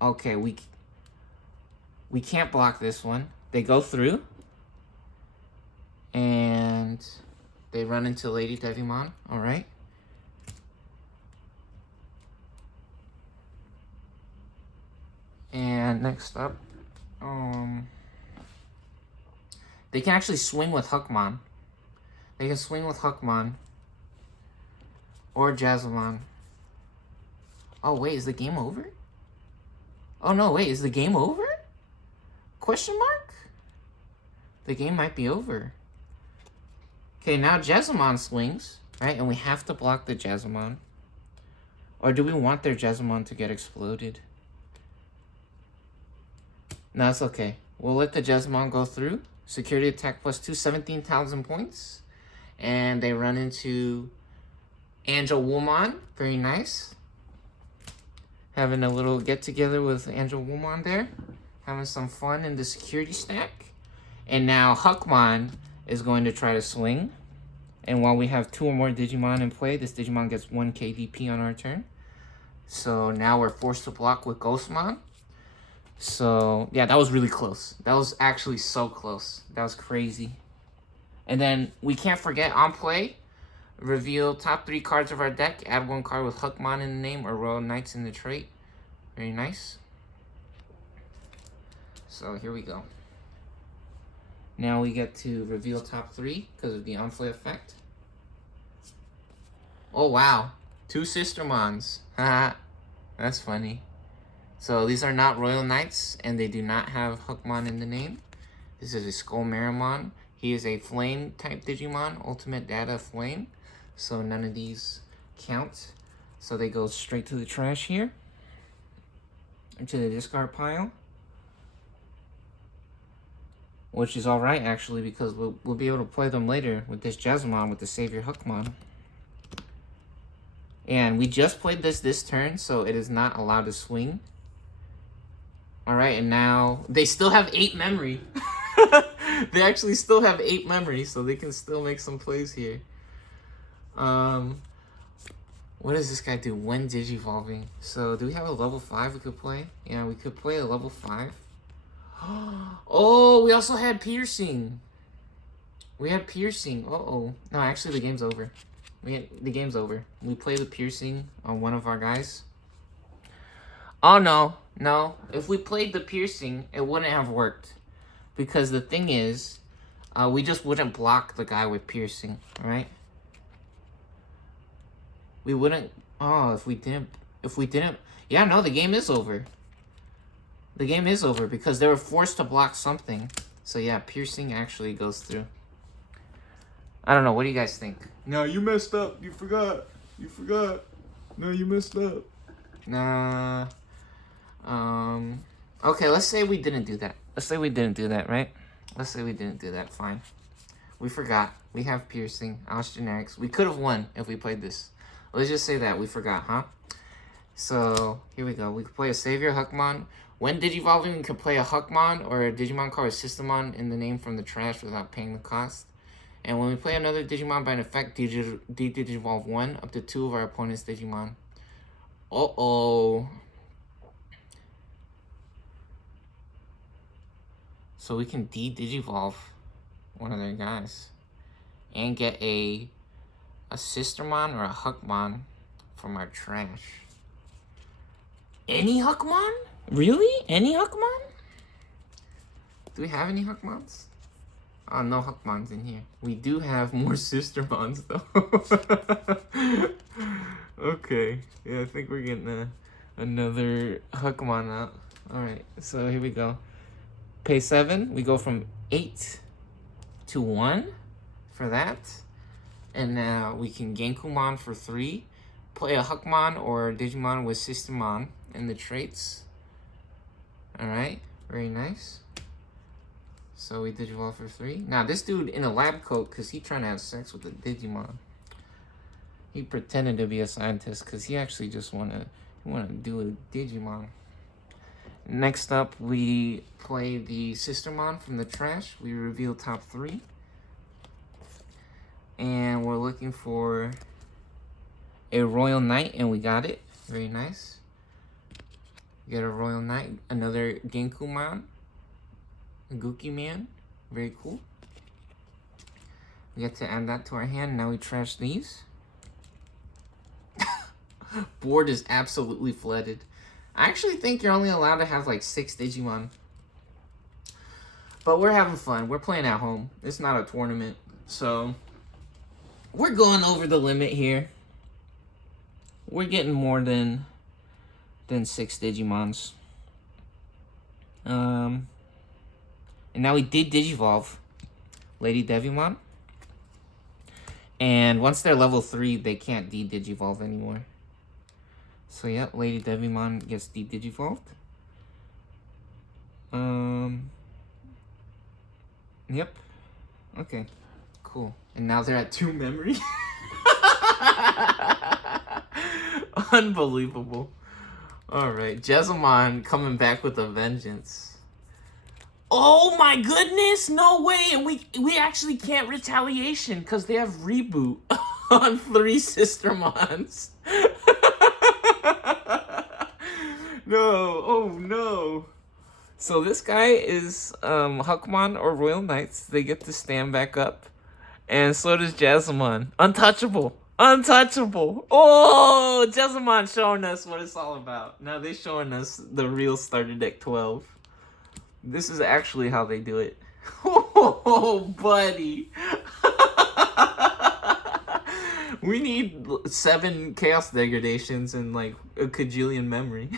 Okay, we can't block this one. They go through. And they run into Lady Devimon. Alright. And next up, they can actually swing with Huckmon. They can swing with Huckmon. Or Jazamon. Oh, wait, is the game over? Oh, no, wait, is the game over? Question mark? The game might be over. Okay, now Jazamon swings, right? And we have to block the Jazamon. Or do we want their Jazamon to get exploded? No, it's okay. We'll let the Jazamon go through. Security attack +2, 17,000 points. And they run into Angel Woolmon. Very nice. Having a little get-together with Angel Woolmon there. Having some fun in the security stack. And now Huckmon is going to try to swing. And while we have 2 or more Digimon in play, this Digimon gets 1 KDP on our turn. So now we're forced to block with Ghostmon. So, yeah, that was really close. That was actually so close. That was crazy. And then we can't forget, on play, reveal top 3 cards of our deck. Add 1 card with Huckmon in the name or Royal Knights in the trait. Very nice. So, here we go. Now we get to reveal top 3 because of the on-play effect. Oh, wow. 2 Sistermons. Haha. That's funny. So these are not Royal Knights, and they do not have Huckmon in the name. This is a Skull Marimon. He is a Flame type Digimon, Ultimate Data Flame. So none of these count. So they go straight to the trash here. Into the discard pile. Which is alright, actually, because we'll be able to play them later with this Jazamon with the Savior Huckmon. And we just played this turn, so it is not allowed to swing. Alright, and now they still have 8 memory. They actually still have 8 memory, so they can still make some plays here. What does this guy do when digivolving? So, do we have a level 5 we could play? Yeah, we could play a level 5. Oh, we also had piercing. We had piercing. Uh-oh. No, actually, the game's over. The game's over. We played with piercing on one of our guys. Oh, no. No. If we played the piercing, it wouldn't have worked. Because the thing is, we just wouldn't block the guy with piercing, right? We wouldn't... Oh, if we didn't... Yeah, no, the game is over. The game is over because they were forced to block something. So, yeah, piercing actually goes through. I don't know. What do you guys think? No, you messed up. You forgot. You forgot. No, you messed up. Nah. Okay, let's say we didn't do that. Let's say we didn't do that, right? Let's say we didn't do that. Fine. We forgot. We have piercing. Osh generics. We could have won if we played this. Let's just say that. We forgot, huh? So, here we go. We could play a Savior Huckmon When digivolving, you can play a Huckmon or a Digimon card or Systemon in the name from the trash without paying the cost. And when we play another Digimon by an effect, de-digivolve 1 up to 2 of our opponent's Digimon. Uh-oh. So we can de-digivolve one of their guys. And get a Systemon or a Huckmon from our trash. Any Huckmon? Really? Any Huckmon? Do we have any Huckmons? Oh, no Huckmons in here. We do have more Sistermons, though. Okay. Yeah, I think we're getting another Huckmon out. Alright, so here we go. Pay 7. We go from 8 to 1 for that. And now we can Genkumon for 3. Play a Huckmon or Digimon with Systemon in the traits. Alright, very nice. So we Digivolve for 3. Now this dude in a lab coat, because he trying to have sex with the Digimon. He pretended to be a scientist because he actually just want to do a Digimon. Next up, we play the Systemon from the trash. We reveal top 3. And we're looking for a Royal Knight, and we got it. Very nice. We got a Royal Knight, another Genkumon, Guki-man. Very cool. We get to add that to our hand. Now we trash these. Board is absolutely flooded. I actually think you're only allowed to have like 6 Digimon. But we're having fun. We're playing at home. It's not a tournament. So we're going over the limit here. We're getting more than 6 Digimons. And now we did Digivolve Lady Devimon. And once they're level 3, they can't de-Digivolve anymore. So yeah, Lady Devimon gets de-Digivolved. Yep. Okay. Cool. And now they're at 2 memory. Unbelievable. Alright, Jessamon coming back with a vengeance. Oh my goodness, no way. And we actually can't retaliation because they have reboot on 3 Sistermons. No, oh no. So this guy is Huckmon or Royal Knights. They get to stand back up. And so does Jessamon. Untouchable. Untouchable. Oh, Jessamon showing us what it's all about. Now they're showing us the real starter deck 12. This is actually how they do it. Oh, buddy. We need 7 chaos degradations and like a kajillion memory.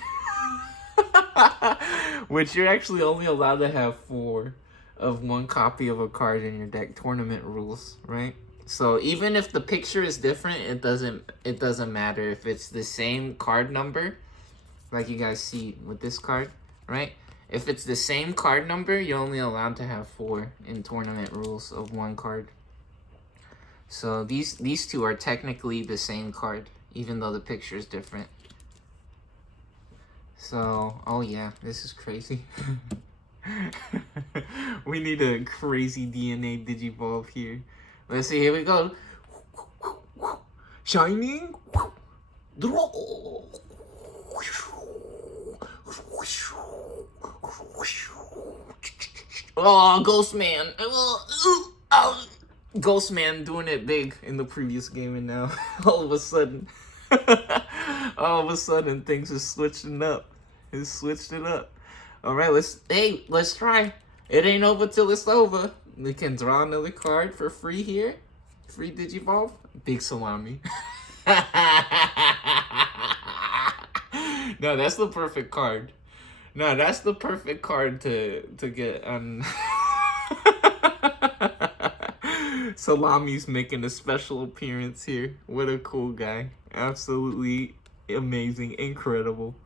Which you're actually only allowed to have 4 of 1 copy of a card in your deck. Tournament rules, right? So even if the picture is different, it doesn't matter. If it's the same card number, like you guys see with this card, right? If it's the same card number, you're only allowed to have 4 in tournament rules of 1 card. So these 2 are technically the same card, even though the picture is different. So, oh yeah, this is crazy. We need a crazy DNA Digivolve here. Let's see, here we go. Shining. Oh, Ghost Man. Ghost Man doing it big in the previous game, and now all of a sudden things are switching up. It switched it up. All right, let's try. It ain't over till it's over. We can draw another card for free here. Free Digivolve. Big salami. No, that's the perfect card. No, that's the perfect card to get on. Salami's making a special appearance here. What a cool guy. Absolutely amazing. Incredible.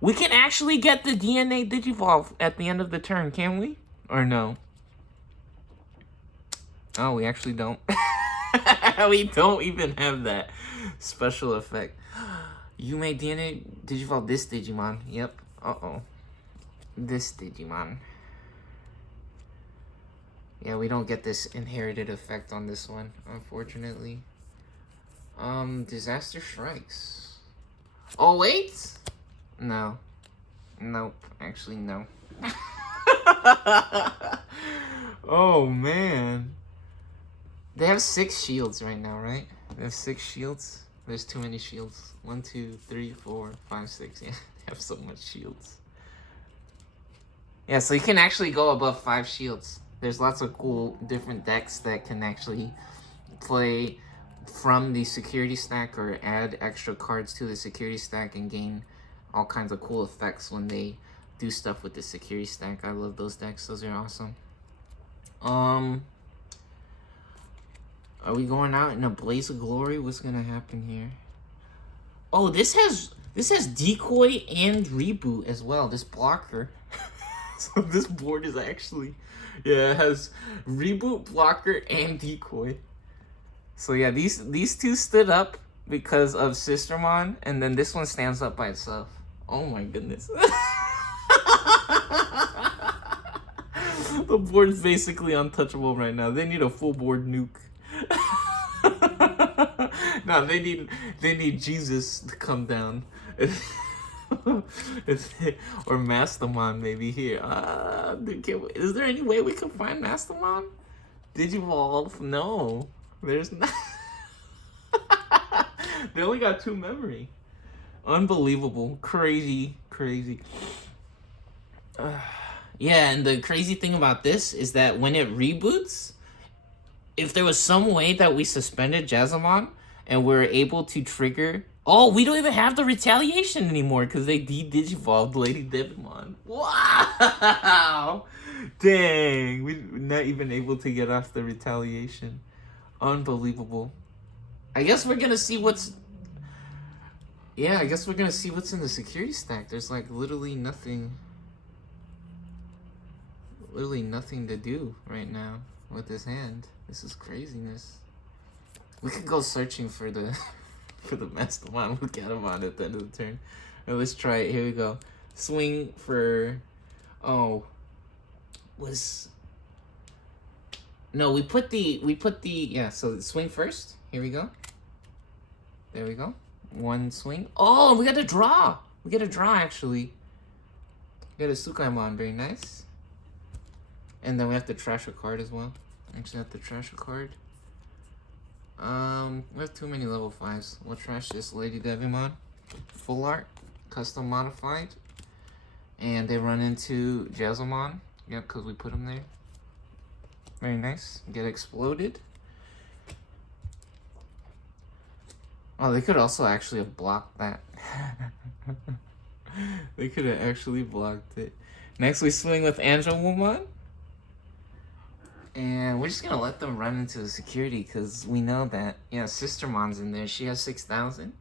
We can actually get the DNA Digivolve at the end of the turn, can we? Or no? Oh, we actually don't. We don't even have that special effect. You may DNA Digivolve this Digimon. Yep. Uh-oh. This Digimon. Yeah, we don't get this inherited effect on this one, unfortunately. Disaster Strikes. Oh, wait! No. Nope. Actually, no. Oh, man. They have 6 shields right now, right? They have 6 shields. There's too many shields. 1, 2, 3, 4, 5, 6. Yeah, they have so much shields. Yeah, so you can actually go above 5 shields. There's lots of cool different decks that can actually play from the security stack or add extra cards to the security stack and gain all kinds of cool effects when they do stuff with the security stack. I love those decks. Those are awesome. Are we going out in a blaze of glory? What's gonna happen here? Oh, this has decoy and reboot as well. This blocker. So this board is actually, yeah, it has reboot, blocker, and decoy. So yeah, these two stood up because of Sistermon, and then this one stands up by itself. Oh my goodness. The board's basically untouchable right now. They need a full board nuke. No, they need Jesus to come down. Or Mastermon maybe here. Is there any way we can find Mastermon? Digivolve? No. There's not. They only got 2 memory. Unbelievable. Crazy. Yeah, and the crazy thing about this is that when it reboots, if there was some way that we suspended Jazamon and we're able to trigger... Oh, we don't even have the retaliation anymore because they de-digivolved Lady Devimon. Wow! Dang, we're not even able to get off the retaliation. Unbelievable. I guess we're gonna see what's... Yeah, I guess we're gonna see what's in the security stack. There's like literally nothing to do right now with this hand. This is craziness. We could go searching for the for the Mastermon with Gatomon at the end of the turn. Right, let's try it. Here we go. Swing for... Oh. No, we put the... Yeah, so swing first. Here we go. There we go. 1 swing. Oh, we got a draw. We get a draw, actually. We got a Sukaimon. Very nice. And then we have to trash a card as well. Actually have to trash a card. We have too many level 5s. We'll trash this Lady Devimon. Full art. Custom modified. And they run into Jazamon. Yep, because we put them there. Very nice. Get exploded. Oh, they could also actually have blocked that. They could have actually blocked it. Next, we swing with Angelwoman. And we're just going to let them run into the security because we know that, yeah, Sistermon's in there. She has 6,000.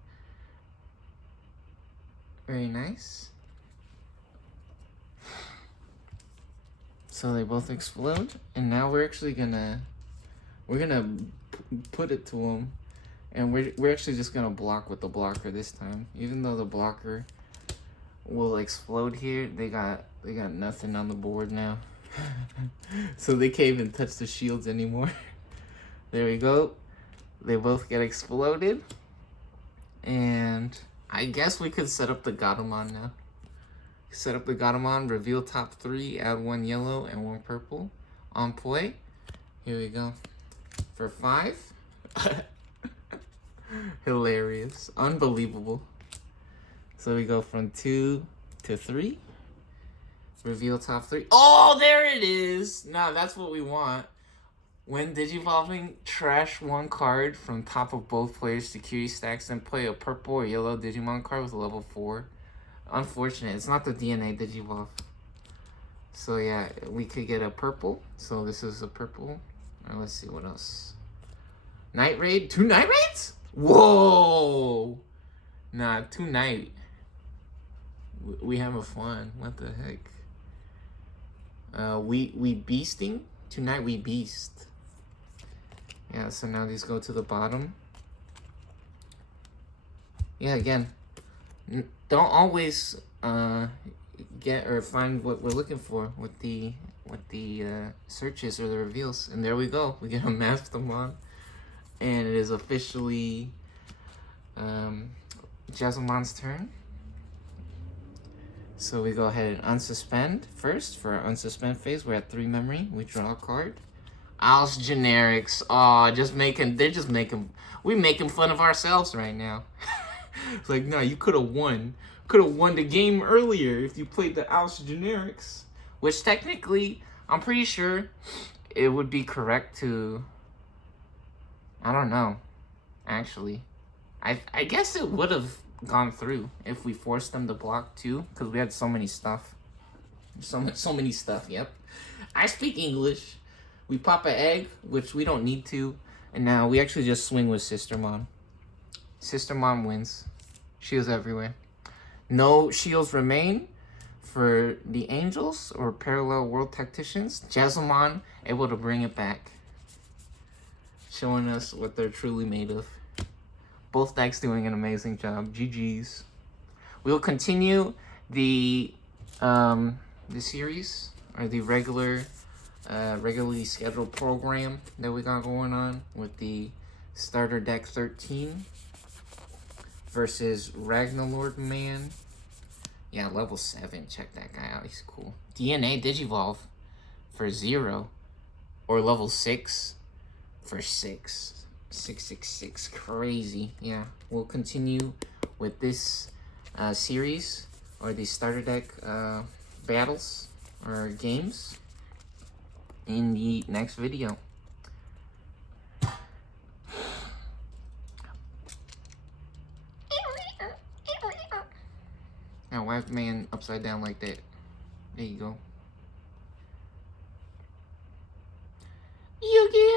Very nice. So they both explode. And now we're actually going to... We're going to put it to them. And we're actually just going to block with the blocker this time. Even though the blocker will explode here, they got nothing on the board now. So they can't even touch the shields anymore. There we go. They both get exploded. And I guess we could set up the Gatomon now. Set up the Gatomon, reveal top 3, add 1 yellow and 1 purple. On play. Here we go. For 5. Hilarious. Unbelievable. So we go from 2 to 3. Reveal top 3. Oh, there it is! Nah, that's what we want. When digivolving, trash 1 card from top of both players' security stacks and play a purple or yellow Digimon card with a level 4. Unfortunate. It's not the DNA Digivolve. So yeah, we could get a purple. So this is a purple. Let's see what else. Night Raid? 2 Night Raids? Whoa! Nah, 2 Night. We have a fun. What the heck? We beasting? Tonight we beast. Yeah, so now these go to the bottom. Yeah, again. don't always get or find what we're looking for with the searches or the reveals. And there we go. We get a Mastermon, and it is officially Jazzlemon's turn. So we go ahead and unsuspend first. For our unsuspend phase, we're at 3 memory. We draw a card. Owl's generics. Aw, we're making fun of ourselves right now. It's like, no, you could have won. Could have won the game earlier if you played the Owl's generics. Which technically, I'm pretty sure it would be correct to... I don't know, actually. I guess it would have gone through if we forced them to block too, because we had so many stuff. So many stuff, yep. I speak English. We pop an egg, which we don't need to, and now we actually just swing with Sister Mom. Sister Mom wins. Shields everywhere. No shields remain for the Angels or Parallel World Tacticians. Jazzlemon able to bring it back, showing us what they're truly made of. Both decks doing an amazing job. GG's. We'll continue the series, or the regularly scheduled program that we got going on with the starter deck 13 versus ragnalordmon. Yeah, level 7. Check that guy out. He's cool. DNA Digivolve for 0, or level 6 for 6. 666, crazy. Yeah, we'll continue with this series, or the starter deck battles or games, in the next video. Now whack man upside down like that. There you go. You get